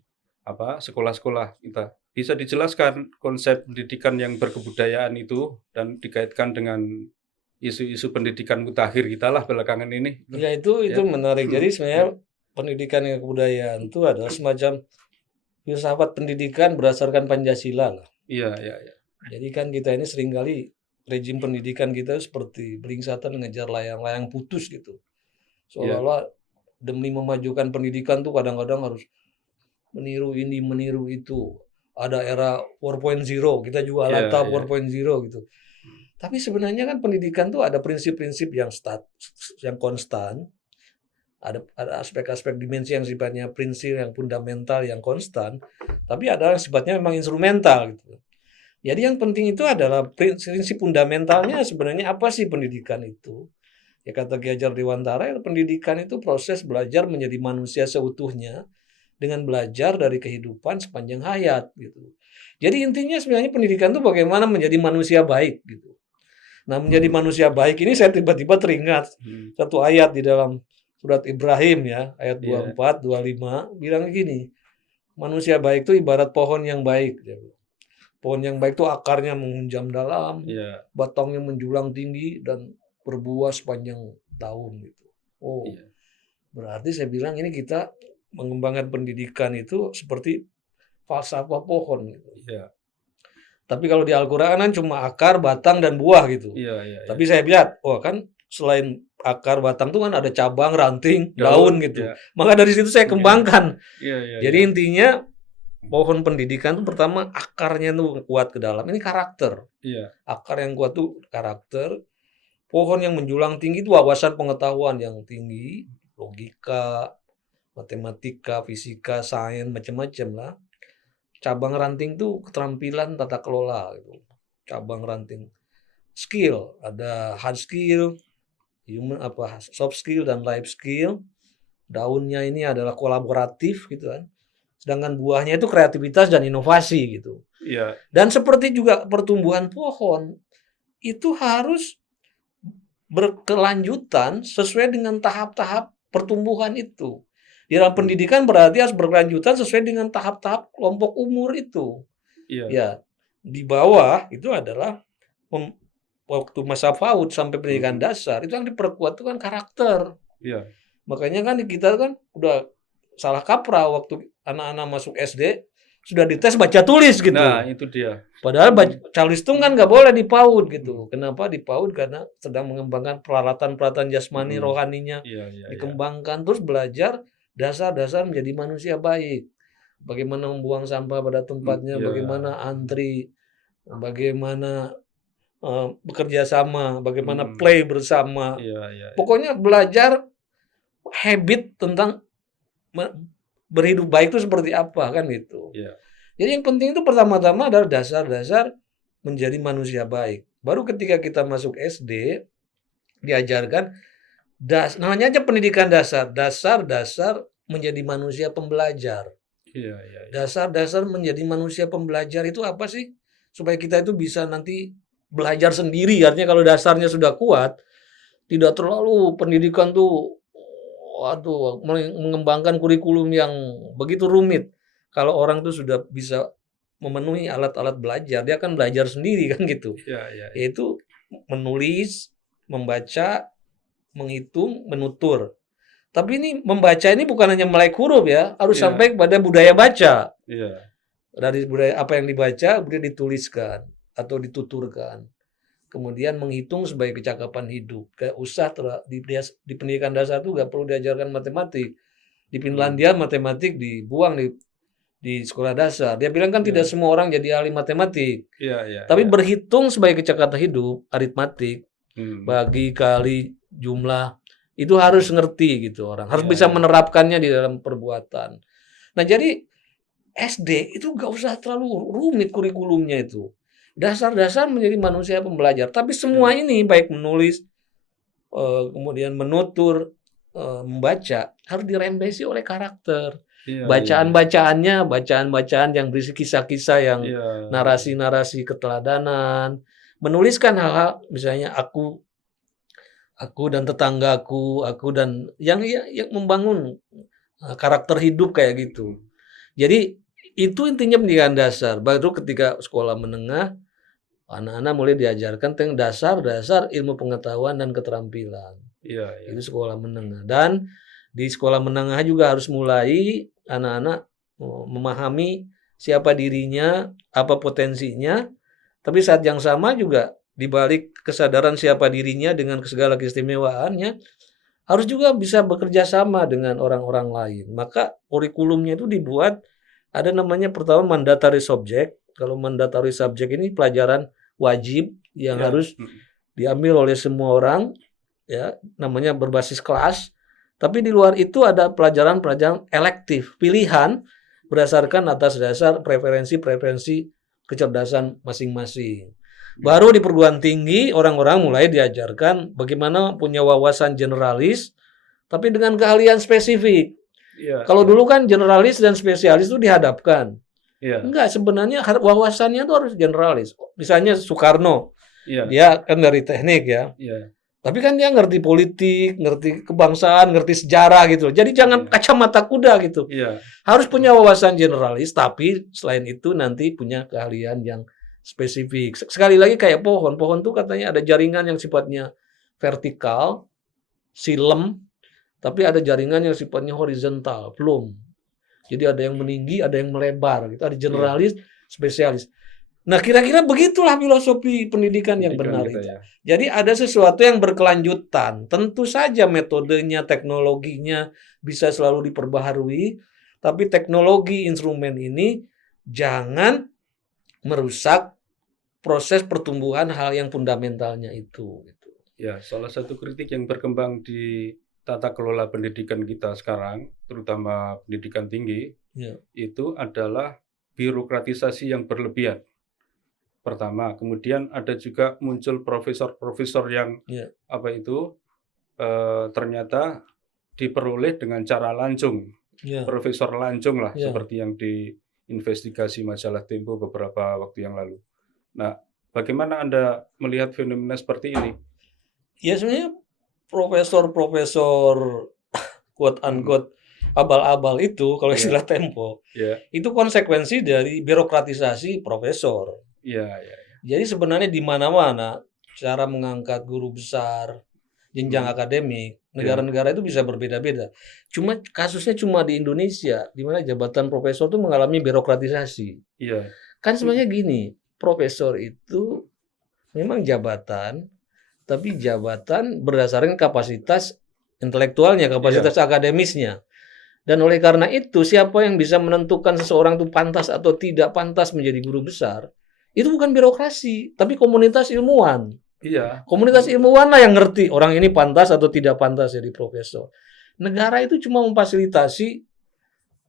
sekolah-sekolah kita. Bisa dijelaskan konsep pendidikan yang berkebudayaan itu dan dikaitkan dengan isu-isu pendidikan mutakhir kita lah belakangan ini. Ya itu menarik. Jadi sebenarnya pendidikan yang kebudayaan itu adalah semacam filsafat pendidikan berdasarkan Pancasila lah. Iya. Jadi kan kita ini seringkali rejim pendidikan kita seperti belingsatan ngejar layang-layang putus gitu. Seolah-olah demi memajukan pendidikan tuh kadang-kadang harus meniru ini, meniru itu. Ada era 4.0, kita juga alat 4.0 gitu. Tapi sebenarnya kan pendidikan tuh ada prinsip-prinsip yang konstan. Ada aspek-aspek dimensi yang sifatnya prinsip yang fundamental yang konstan, tapi ada yang sifatnya memang instrumental gitu. Jadi yang penting itu adalah prinsip fundamentalnya sebenarnya apa sih pendidikan itu? Ya kata Ki Hajar Dewantara, pendidikan itu proses belajar menjadi manusia seutuhnya dengan belajar dari kehidupan sepanjang hayat gitu. Jadi intinya sebenarnya pendidikan itu bagaimana menjadi manusia baik gitu. Nah, menjadi manusia baik ini saya tiba-tiba teringat satu ayat di dalam surat Ibrahim ya, ayat 24, 25, bilang gini, manusia baik itu ibarat pohon yang baik. Pohon yang baik itu akarnya menghunjam dalam, batangnya menjulang tinggi, dan berbuah sepanjang tahun. Gitu. Berarti saya bilang ini kita mengembangkan pendidikan itu seperti falsafah pohon. Gitu. Tapi kalau di Al-Quran kan cuma akar, batang, dan buah gitu. Tapi saya lihat, kan selain akar, batang itu kan ada cabang, ranting, daun gitu. Maka dari situ saya kembangkan. Jadi intinya pohon pendidikan itu pertama akarnya tuh kuat ke dalam. Ini karakter. Akar yang kuat tuh karakter. Pohon yang menjulang tinggi itu wawasan pengetahuan yang tinggi, logika, matematika, fisika, sains, macam-macam lah. Cabang ranting tuh keterampilan tata kelola gitu. Cabang ranting skill, ada hard skill, soft skill dan life skill. Daunnya ini adalah kolaboratif gitu kan. Sedangkan buahnya itu kreativitas dan inovasi gitu. Dan seperti juga pertumbuhan pohon itu harus berkelanjutan sesuai dengan tahap-tahap pertumbuhan itu. Di dalam pendidikan berarti harus berkelanjutan sesuai dengan tahap-tahap kelompok umur itu. Ya, di bawah itu adalah waktu masa PAUD sampai pendidikan dasar itu yang diperkuat itu kan karakter. Iya. Makanya kan di kita kan udah salah kaprah waktu anak-anak masuk SD sudah dites baca tulis gitu. Nah, itu dia. Padahal Calistung kan nggak boleh di PAUD gitu. Kenapa di PAUD? Karena sedang mengembangkan peralatan-peralatan jasmani rohaninya Iya, iya, iya. dikembangkan, terus belajar dasar-dasar menjadi manusia baik. Bagaimana membuang sampah pada tempatnya, Iya. bagaimana antri, bagaimana bekerja sama, bagaimana play bersama. Iya, iya. Pokoknya belajar habit tentang berhidup baik itu seperti apa kan gitu. Iya. Jadi yang penting itu pertama-tama adalah dasar-dasar menjadi manusia baik. Baru ketika kita masuk SD diajarkan namanya aja pendidikan dasar, dasar-dasar menjadi manusia pembelajar. Iya, iya, iya. Dasar-dasar menjadi manusia pembelajar itu apa sih? Supaya kita itu bisa nanti belajar sendiri. Artinya kalau dasarnya sudah kuat, tidak terlalu pendidikan tuh waduh mengembangkan kurikulum yang begitu rumit. Kalau orang tuh sudah bisa memenuhi alat-alat belajar, dia akan belajar sendiri kan gitu. Iya, iya. Yaitu menulis, membaca, menghitung, menutur. Tapi ini membaca ini bukan hanya melek huruf ya, harus sampai kepada budaya baca. Iya. Dari budaya apa yang dibaca, kemudian dituliskan atau dituturkan. Kemudian menghitung sebagai kecakapan hidup. Kayak usah di pendidikan dasar itu nggak perlu diajarkan matematik. Di Finlandia matematik dibuang di sekolah dasar. Dia bilang kan tidak semua orang jadi ahli matematik. Iya, iya. Tapi berhitung sebagai kecakapan hidup, aritmatik, bagi, kali, jumlah, itu harus ngerti gitu orang. Harus bisa menerapkannya di dalam perbuatan. Nah jadi SD itu nggak usah terlalu rumit kurikulumnya itu. Dasar-dasar menjadi manusia pembelajar. Tapi semua ini baik menulis, kemudian menutur, membaca harus dirembesi oleh karakter. Bacaan-bacaannya, bacaan-bacaan yang berisi kisah-kisah yang narasi-narasi keteladanan, menuliskan hal-hal misalnya aku dan tetanggaku, aku dan yang membangun karakter hidup kayak gitu. Jadi itu intinya pendidikan dasar. Baru ketika sekolah menengah, anak-anak mulai diajarkan tentang dasar-dasar ilmu pengetahuan dan keterampilan. Iya, iya. Itu sekolah menengah. Dan di sekolah menengah juga harus mulai anak-anak memahami siapa dirinya, apa potensinya. Tapi saat yang sama juga di balik kesadaran siapa dirinya dengan segala keistimewaannya, harus juga bisa bekerja sama dengan orang-orang lain. Maka kurikulumnya itu dibuat ada namanya pertama mandatory subject. Kalau mandatory subject ini pelajaran wajib yang harus diambil oleh semua orang, ya namanya berbasis kelas. Tapi di luar itu ada pelajaran-pelajaran elektif, pilihan berdasarkan atas dasar preferensi kecerdasan masing-masing. Baru di perguruan tinggi orang-orang mulai diajarkan bagaimana punya wawasan generalis, tapi dengan keahlian spesifik. Kalau dulu kan generalis dan spesialis itu dihadapkan. Enggak, sebenarnya wawasannya itu harus generalis. Misalnya Soekarno, dia kan dari teknik ya. Tapi kan dia ngerti politik, ngerti kebangsaan, ngerti sejarah gitu. Jadi jangan kacamata kuda gitu. Harus punya wawasan generalis, tapi selain itu nanti punya keahlian yang spesifik. Sekali lagi kayak pohon. Pohon tuh katanya ada jaringan yang sifatnya vertikal, silem, tapi ada jaringan yang sifatnya horizontal, plumb. Jadi ada yang meninggi, ada yang melebar. Gitu. Ada generalis, spesialis. Nah, kira-kira begitulah filosofi pendidikan yang benar itu. Jadi ada sesuatu yang berkelanjutan. Tentu saja metodenya, teknologinya bisa selalu diperbaharui, tapi teknologi instrumen ini jangan merusak proses pertumbuhan hal yang fundamentalnya itu. Ya, salah satu kritik yang berkembang di tata kelola pendidikan kita sekarang, terutama pendidikan tinggi, itu adalah birokratisasi yang berlebihan. Pertama, kemudian ada juga muncul profesor-profesor yang ternyata diperoleh dengan cara lancung, profesor lancung lah, seperti yang diinvestigasi majalah Tempo beberapa waktu yang lalu. Nah, bagaimana Anda melihat fenomena seperti ini? Ya sebenarnya profesor-profesor quote unquote abal-abal itu kalau istilah Tempo, itu konsekuensi dari birokratisasi profesor. Jadi sebenarnya di mana-mana cara mengangkat guru besar, jenjang Mhm. akademik, Iya, negara-negara itu bisa berbeda-beda. Cuma kasusnya cuma di Indonesia, di mana jabatan profesor itu mengalami birokratisasi. iya. Kan sebenarnya gini, profesor itu memang jabatan, tapi jabatan berdasarkan kapasitas intelektualnya, Iya. kapasitas akademisnya. Dan oleh karena itu, siapa yang bisa menentukan seseorang itu pantas atau tidak pantas menjadi guru besar, itu bukan birokrasi, tapi komunitas ilmuwan. Iya. Komunitas ilmuwan lah yang ngerti orang ini pantas atau tidak pantas jadi profesor. Negara itu cuma memfasilitasi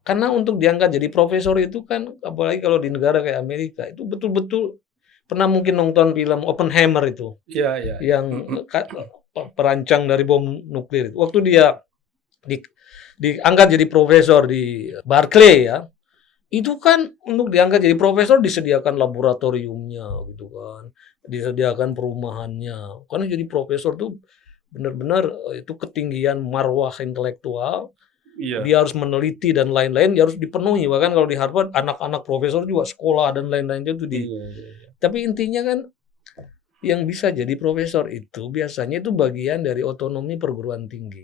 karena untuk diangkat jadi profesor itu kan apalagi kalau di negara kayak Amerika itu betul-betul pernah mungkin nonton film Oppenheimer itu Iya, iya, iya. yang perancang dari bom nuklir itu. Waktu dia di, diangkat jadi profesor di Berkeley ya, itu kan untuk diangkat jadi profesor disediakan laboratoriumnya gitu kan, disediakan perumahannya. Karena jadi profesor tuh benar-benar itu ketinggian marwah intelektual, Iya. dia harus meneliti dan lain-lain, dia harus dipenuhi. Bahkan kalau di Harvard anak-anak profesor juga sekolah dan lain-lainnya itu di. Iya, iya, iya. Tapi intinya kan yang bisa jadi profesor itu biasanya itu bagian dari otonomi perguruan tinggi.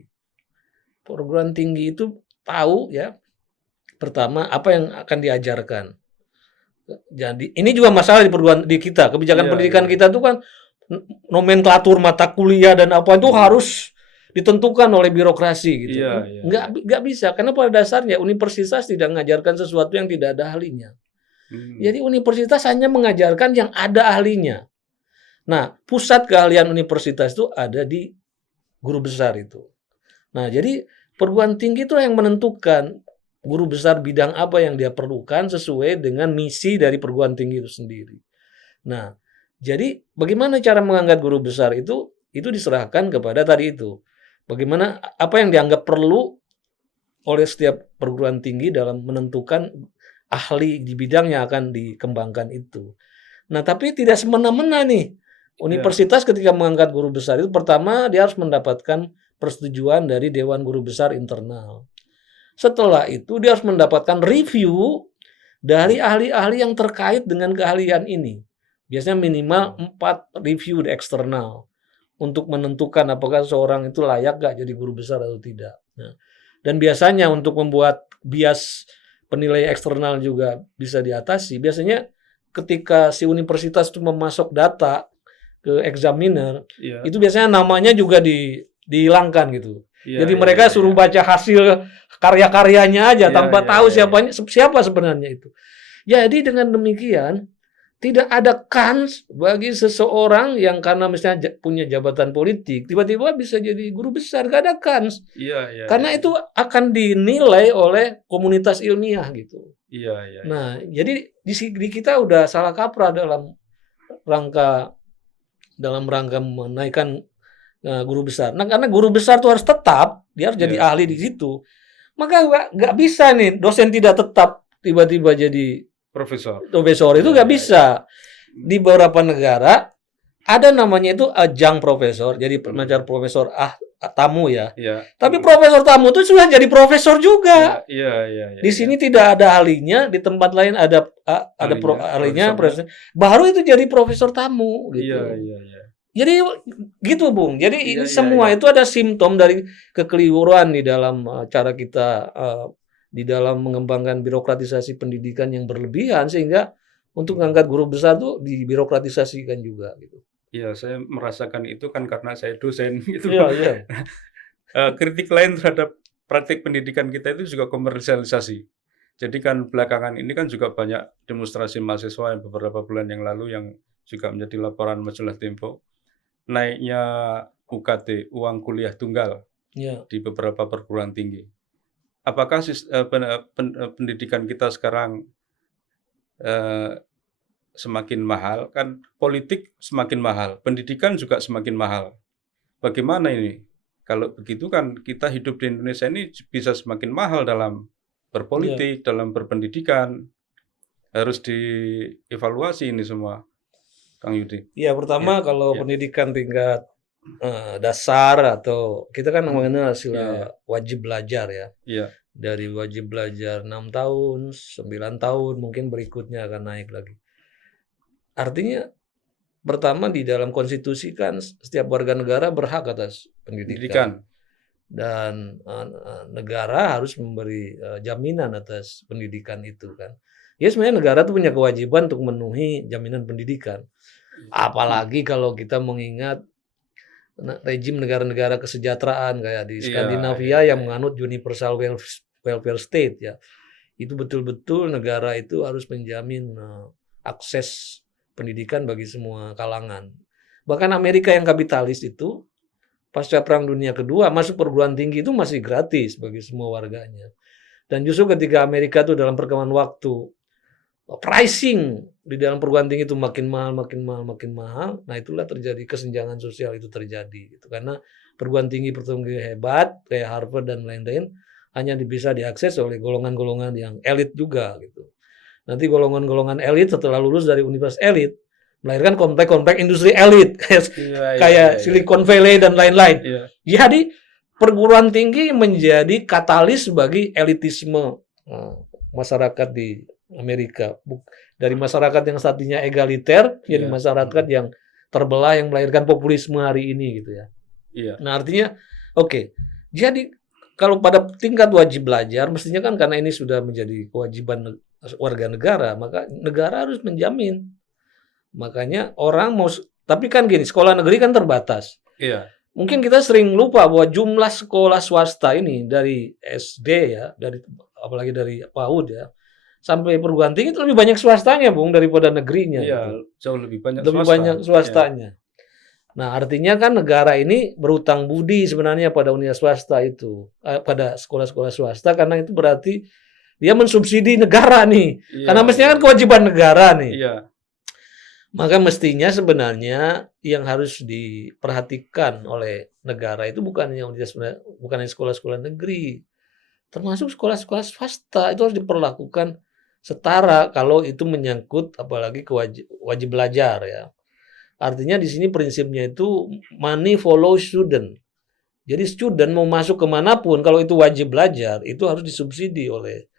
Perguruan tinggi itu tahu ya, pertama apa yang akan diajarkan. Jadi ini juga masalah di perguruan di kita, kebijakan Iya, pendidikan iya. kita itu kan nomenklatur mata kuliah dan apa itu Mhm. harus ditentukan oleh birokrasi gitu. Iya, iya, iya. Nggak bisa karena pada dasarnya universitas tidak mengajarkan sesuatu yang tidak ada ahlinya. Mhm. Jadi universitas hanya mengajarkan yang ada ahlinya. Nah, pusat keahlian universitas itu ada di guru besar itu. Nah, jadi perguruan tinggi itu yang menentukan guru besar bidang apa yang dia perlukan sesuai dengan misi dari perguruan tinggi itu sendiri. Nah, jadi bagaimana cara mengangkat guru besar itu diserahkan kepada tadi itu. Bagaimana apa yang dianggap perlu oleh setiap perguruan tinggi dalam menentukan ahli di bidang yang akan dikembangkan itu. Nah, tapi tidak semena-mena nih. Iya. Universitas ketika mengangkat guru besar itu pertama dia harus mendapatkan persetujuan dari Dewan Guru Besar internal. Setelah itu dia harus mendapatkan review dari Mhm. ahli-ahli yang terkait dengan keahlian ini. Biasanya minimal Oh. 4 review di eksternal untuk menentukan apakah seorang itu layak gak jadi guru besar atau tidak. Nah, dan biasanya untuk membuat bias penilaian eksternal juga bisa diatasi. Biasanya ketika si universitas itu memasok data ke examiner, Iya. itu biasanya namanya juga dihilangkan gitu. Iya, Jadi iya, mereka iya, iya. suruh baca hasil karya-karyanya aja Iya, tanpa iya, tahu iya, iya. siapa sebenarnya itu. Jadi dengan demikian tidak ada kans bagi seseorang yang karena misalnya punya jabatan politik tiba-tiba bisa jadi guru besar, gak ada kans. Iya, iya, iya, Karena iya. itu akan dinilai oleh komunitas ilmiah gitu. Iya, iya, iya. Nah, jadi di kita udah salah kaprah rangka dalam rangka menaikkan guru besar. Nah, karena guru besar itu harus tetap, dia harus jadi Iya. ahli di situ. Maka nggak bisa nih dosen tidak tetap tiba-tiba jadi Profesor. profesor itu Iya, nggak iya, iya. bisa. Di beberapa negara ada namanya itu adjunct profesor, jadi Mhm. pengajar profesor tamu ya. Iya. Tapi Mhm. profesor tamu itu sudah jadi profesor Iya, juga. iya, iya, iya, Di iya. sini tidak ada ahlinya, di tempat lain ada Ahlinya, ahlinya, profesornya. baru itu jadi profesor tamu Iya, gitu. iya, iya. Jadi gitu Bung. Jadi Iya, ini iya, iya. semua itu ada simptom dari kekeliruan di dalam cara kita di dalam mengembangkan birokratisasi pendidikan yang berlebihan sehingga untuk Mhm. mengangkat guru besar tuh dibirokratisasikan juga gitu. Iya, saya merasakan itu kan karena saya dosen gitu Iya loh. iya. Kritik lain terhadap praktik pendidikan kita itu juga komersialisasi. Jadi kan belakangan ini kan juga banyak demonstrasi mahasiswa yang beberapa bulan yang lalu yang juga menjadi laporan majalah Tempo, naiknya UKT, uang kuliah tunggal Iya. di beberapa perguruan tinggi. Apakah pendidikan kita sekarang, eee, semakin mahal? Kan politik semakin mahal, pendidikan juga semakin mahal. Bagaimana ini? Kalau begitu kan kita hidup di Indonesia ini bisa semakin mahal dalam Iya. berpolitik, dalam berpendidikan. Harus dievaluasi ini semua, Kang Yudi. Iya, Iya, pertama kalau iya. pendidikan tingkat dasar atau kita kan Mhm. mengenal Iya, istilah iya. wajib belajar ya. Iya, Dari wajib belajar 6 tahun, 9 tahun, mungkin berikutnya akan naik lagi. Artinya pertama di dalam konstitusi kan setiap warga negara berhak atas pendidikan. Pendidikan. Dan negara harus memberi jaminan atas pendidikan itu kan. Ya sebenarnya negara tuh punya kewajiban untuk memenuhi jaminan pendidikan. Apalagi kalau kita mengingat rejim negara-negara kesejahteraan kayak di Skandinavia yang menganut universal welfare state ya. Itu betul-betul negara itu harus menjamin akses pendidikan bagi semua kalangan. Bahkan Amerika yang kapitalis itu pasca Perang Dunia Kedua masuk perguruan tinggi itu masih gratis bagi semua warganya. Dan justru ketika Amerika itu dalam perkembangan waktu pricing di dalam perguruan tinggi itu makin mahal, nah itulah terjadi kesenjangan sosial itu terjadi gitu. Karena perguruan tinggi hebat kayak Harvard dan lain-lain hanya bisa diakses oleh golongan-golongan yang elit juga gitu. Nanti golongan-golongan elit setelah lulus dari universitas elit melahirkan komplek-komplek industri elit kayak Silicon Valley dan lain-lain. Jadi perguruan tinggi menjadi katalis bagi elitisme masyarakat di Amerika. Dari masyarakat yang tadinya egaliter jadi masyarakat yang terbelah yang melahirkan populisme hari ini gitu ya. Nah artinya oke. Jadi kalau pada tingkat wajib belajar mestinya kan karena ini sudah menjadi kewajiban warga negara, maka negara harus menjamin. Makanya orang mau, tapi kan gini, sekolah negeri kan terbatas. Mungkin kita sering lupa bahwa jumlah sekolah swasta ini dari SD ya, apalagi dari PAUD ya, sampai perguruan tinggi itu lebih banyak swastanya, Bung, daripada negerinya. Gitu. Jauh lebih banyak lebih swasta. Banyak swastanya. Nah, artinya kan negara ini berutang budi sebenarnya pada universitas swasta itu, pada sekolah-sekolah swasta, karena itu berarti dia mensubsidi negara nih. Karena mestinya kan kewajiban negara nih. Maka mestinya sebenarnya yang harus diperhatikan oleh negara itu bukan sekolah-sekolah negeri, termasuk sekolah-sekolah swasta itu harus diperlakukan setara kalau itu menyangkut apalagi wajib belajar ya. Artinya di sini prinsipnya itu money follow student. Jadi student mau masuk kemanapun kalau itu wajib belajar itu harus disubsidi oleh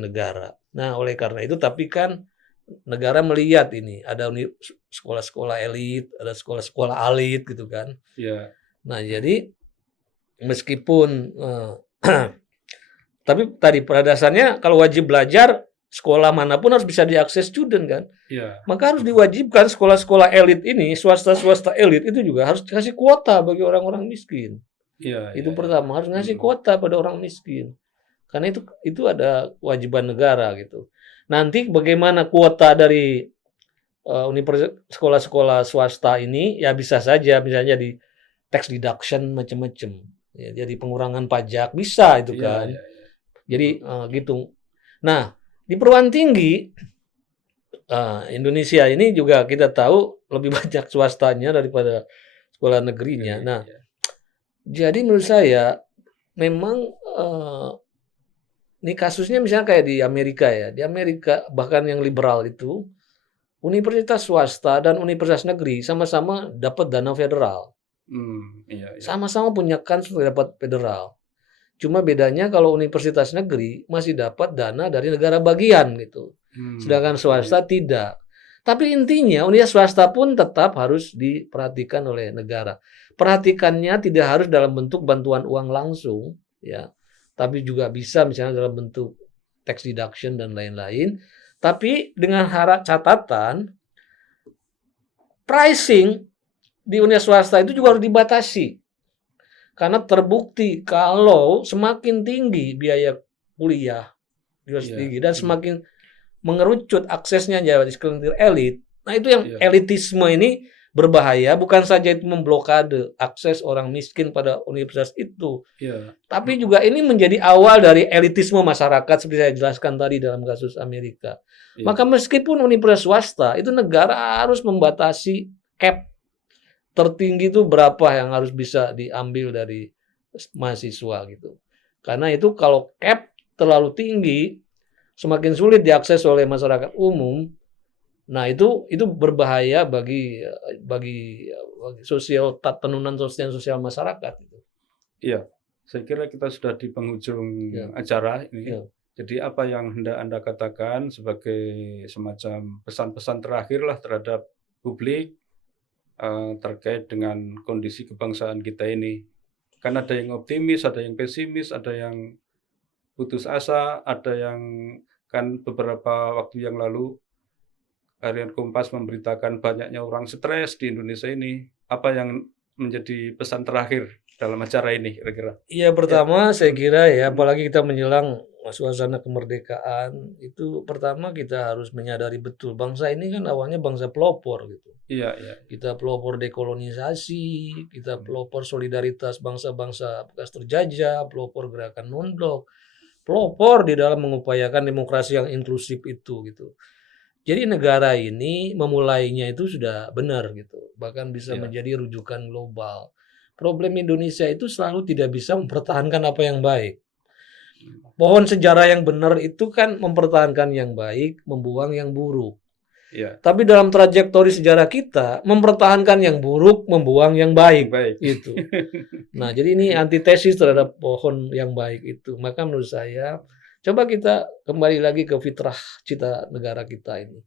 negara. Nah oleh karena itu tapi kan negara melihat ini ada sekolah-sekolah elit, ada sekolah-sekolah alit gitu kan. Nah jadi meskipun tapi tadi pada dasarnya kalau wajib belajar sekolah manapun harus bisa diakses student kan. Maka harus diwajibkan sekolah-sekolah elit ini, swasta-swasta elit itu juga harus kasih kuota bagi orang-orang miskin. Itu pertama harus ngasih kuota pada orang miskin. Karena itu ada kewajiban negara gitu. Nanti bagaimana kuota dari sekolah-sekolah swasta ini ya bisa saja misalnya di tax deduction macam-macam. Ya, jadi pengurangan pajak bisa itu kan. Jadi gitu. Nah, di perguruan tinggi Indonesia ini juga kita tahu lebih banyak swastanya daripada sekolah negerinya. Nah, jadi menurut saya memang ini kasusnya misalnya kayak di Amerika ya. Di Amerika bahkan yang liberal itu universitas swasta dan universitas negeri sama-sama dapat dana federal. Sama-sama punya kans untuk dapat federal. Cuma bedanya kalau universitas negeri masih dapat dana dari negara bagian gitu. Sedangkan swasta tidak. Tapi intinya universitas swasta pun tetap harus diperhatikan oleh negara. Perhatikannya tidak harus dalam bentuk bantuan uang langsung ya. Tapi juga bisa misalnya dalam bentuk tax deduction dan lain-lain. Tapi dengan catatan pricing di universitas swasta itu juga harus dibatasi. Karena terbukti kalau semakin tinggi biaya kuliah tinggi dan semakin mengerucut aksesnya jadi sekelintir elit. Nah itu yang elitisme ini berbahaya, bukan saja itu memblokade akses orang miskin pada universitas itu, tapi juga ini menjadi awal dari elitisme masyarakat seperti saya jelaskan tadi dalam kasus Amerika. Maka meskipun universitas swasta itu negara harus membatasi cap tertinggi itu berapa yang harus bisa diambil dari mahasiswa gitu. Karena itu kalau cap terlalu tinggi semakin sulit diakses oleh masyarakat umum. Nah itu berbahaya bagi penurunan sosial masyarakat itu. Saya kira kita sudah di penghujung acara ini. Jadi apa yang hendak Anda katakan sebagai semacam pesan-pesan terakhir lah terhadap publik terkait dengan kondisi kebangsaan kita ini. Kan ada yang optimis, ada yang pesimis, ada yang putus asa, ada yang kan beberapa waktu yang lalu Harian Kompas memberitakan banyaknya orang stres di Indonesia ini. Apa yang menjadi pesan terakhir dalam acara ini kira-kira? Ya Ya. pertama saya kira ya, apalagi kita menjelang suasana kemerdekaan, itu pertama kita harus menyadari betul bangsa ini kan awalnya bangsa pelopor gitu. Iya, iya. Kita pelopor dekolonisasi, kita pelopor solidaritas bangsa-bangsa bekas terjajah, pelopor gerakan non-blok, pelopor di dalam mengupayakan demokrasi yang inklusif itu gitu. Jadi negara ini memulainya itu sudah benar gitu, bahkan bisa Iya. menjadi rujukan global. Problem Indonesia itu selalu tidak bisa mempertahankan apa yang baik. Pohon sejarah yang benar itu kan mempertahankan yang baik, membuang yang buruk. Iya. Tapi dalam trajektori sejarah kita, mempertahankan yang buruk, membuang yang baik. Baik. Gitu. Nah, jadi ini antitesis terhadap pohon yang baik itu. Maka menurut saya, coba kita kembali lagi ke fitrah cita negara kita ini.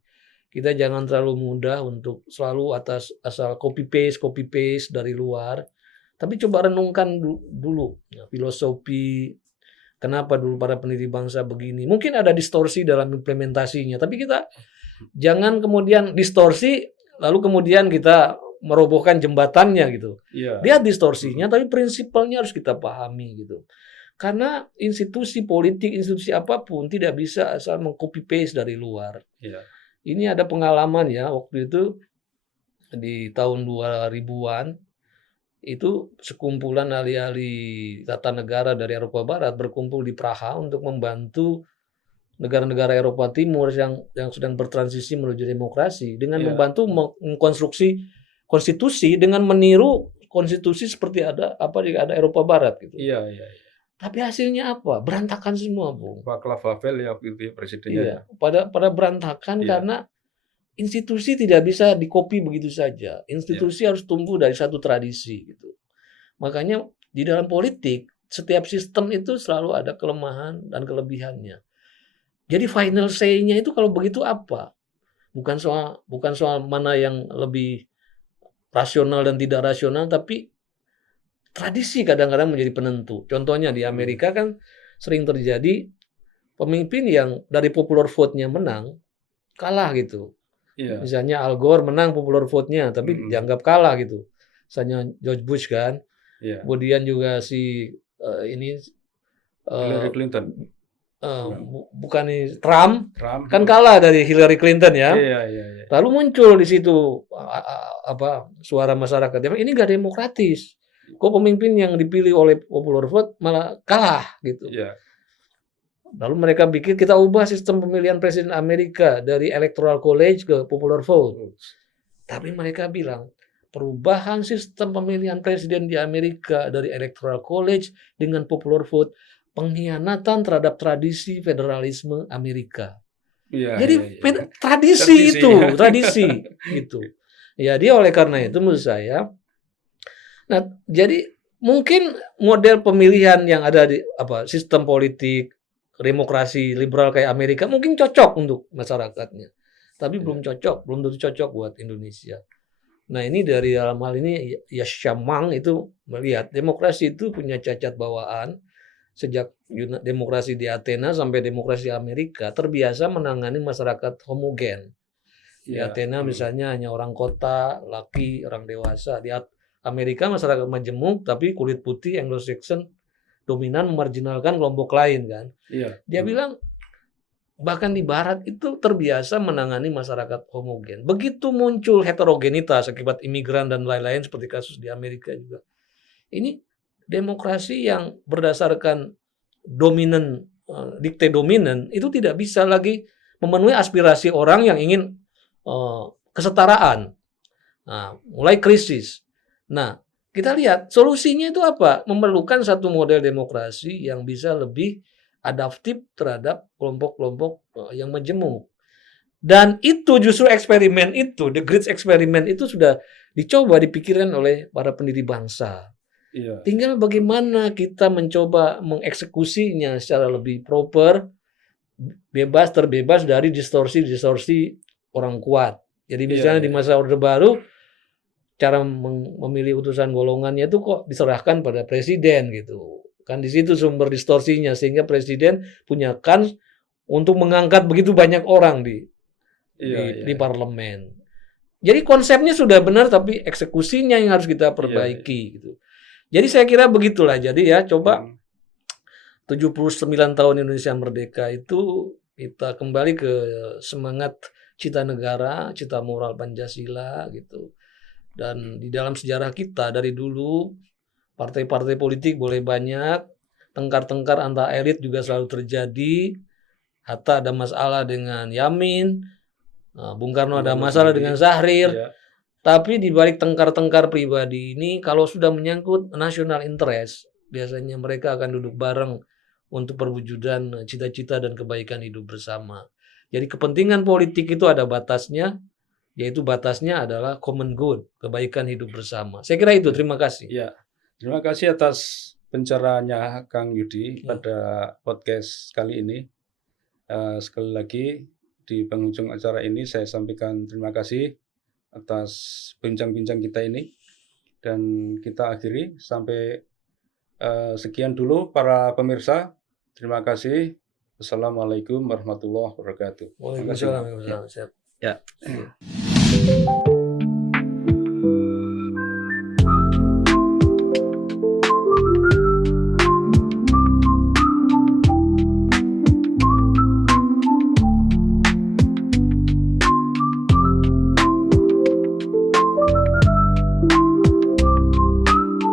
Kita jangan terlalu mudah untuk selalu asal copy paste dari luar. Tapi coba renungkan dulu filosofi, kenapa dulu para pendiri bangsa begini. Mungkin ada distorsi dalam implementasinya, tapi kita jangan kemudian distorsi, lalu kemudian kita merobohkan jembatannya gitu. Iya. Lihat distorsinya, tapi prinsipalnya harus kita pahami gitu. Karena institusi politik, institusi apapun tidak bisa asal meng-copy paste dari luar. Iya. Ini ada pengalaman ya, waktu itu di tahun 2000-an, itu sekumpulan ahli-ahli tata negara dari Eropa Barat berkumpul di Praha untuk membantu negara-negara Eropa Timur yang sedang bertransisi menuju demokrasi dengan Iya. membantu mengkonstruksi konstitusi dengan meniru konstitusi seperti ada Eropa Barat gitu. Iya, iya. Tapi hasilnya apa? Berantakan semua, Bung. Václav Havel ya waktu itu ya presidennya. Iya, pada berantakan Iya. karena institusi tidak bisa dikopi begitu saja. Institusi harus tumbuh dari satu tradisi gitu. Makanya di dalam politik setiap sistem itu selalu ada kelemahan dan kelebihannya. Jadi final say-nya itu kalau begitu apa? Bukan soal mana yang lebih rasional dan tidak rasional, tapi tradisi kadang-kadang menjadi penentu. Contohnya di Amerika kan sering terjadi pemimpin yang dari popular vote-nya menang kalah gitu. Iya. Misalnya Al Gore menang popular vote-nya, tapi dianggap kalah gitu. Misalnya George Bush kan. Iya. Kemudian juga Hillary Clinton. Bukan nih Trump Trump. kan kalah dari Hillary Clinton ya. Iya, iya, iya. Lalu muncul di situ suara masyarakat. Ini nggak demokratis. Kok pemimpin yang dipilih oleh popular vote malah kalah gitu. Iya. Lalu mereka pikir kita ubah sistem pemilihan presiden Amerika dari electoral college ke popular vote. Tapi mereka bilang perubahan sistem pemilihan presiden di Amerika dari electoral college dengan popular vote pengkhianatan terhadap tradisi federalisme Amerika. Iya. Jadi iya. tradisi gitu. Ya, dia oleh karena itu menurut saya. Nah, jadi mungkin model pemilihan yang ada di sistem politik demokrasi liberal kayak Amerika mungkin cocok untuk masyarakatnya. Tapi belum tentu cocok buat Indonesia. Nah, ini dari dalam hal ini ya Syamang itu melihat demokrasi itu punya cacat bawaan. Sejak demokrasi di Athena sampai demokrasi Amerika terbiasa menangani masyarakat homogen. Di Athena misalnya hanya orang kota, laki, orang dewasa. Di Amerika masyarakat majemuk tapi kulit putih Anglo-Saxon dominan memarginalkan kelompok lain kan. Iya. Dia bilang bahkan di barat itu terbiasa menangani masyarakat homogen. Begitu muncul heterogenitas akibat imigran dan lain-lain seperti kasus di Amerika juga. Ini demokrasi yang berdasarkan dikte dominan itu tidak bisa lagi memenuhi aspirasi orang yang ingin kesetaraan. Nah, mulai krisis. Nah, kita lihat solusinya itu apa? Memerlukan satu model demokrasi yang bisa lebih adaptif terhadap kelompok-kelompok yang majemuk. Dan itu justru eksperimen itu, the great experiment itu sudah dicoba dipikirkan oleh para pendiri bangsa. Iya. Tinggal bagaimana kita mencoba mengeksekusinya secara lebih proper, terbebas dari distorsi-distorsi orang kuat. Jadi misalnya di masa Orde Baru, cara memilih utusan golongannya itu kok diserahkan pada presiden gitu. Kan di situ sumber distorsinya, sehingga presiden punya kans untuk mengangkat begitu banyak orang di parlemen. Jadi konsepnya sudah benar, tapi eksekusinya yang harus kita perbaiki gitu. Jadi saya kira begitulah. Jadi ya coba 79 tahun Indonesia merdeka itu kita kembali ke semangat cita negara, cita moral Pancasila gitu. Dan di dalam sejarah kita dari dulu partai-partai politik boleh banyak, tengkar-tengkar antar elit juga selalu terjadi. Hatta ada masalah dengan Yamin, Bung Karno ada masalah dengan Zahrir. Tapi di balik tengkar-tengkar pribadi ini, kalau sudah menyangkut national interest, biasanya mereka akan duduk bareng untuk perwujudan cita-cita dan kebaikan hidup bersama. Jadi kepentingan politik itu ada batasnya, yaitu batasnya adalah common good, kebaikan hidup bersama. Saya kira itu, terima kasih. Ya, terima kasih atas pencerahannya Kang Yudi pada podcast kali ini. Sekali lagi di penghujung acara ini saya sampaikan terima kasih atas bincang-bincang kita ini, dan kita akhiri sampai sekian dulu para pemirsa. Terima kasih. Assalamualaikum warahmatullahi wabarakatuh. Waalaikumsalam. Ya.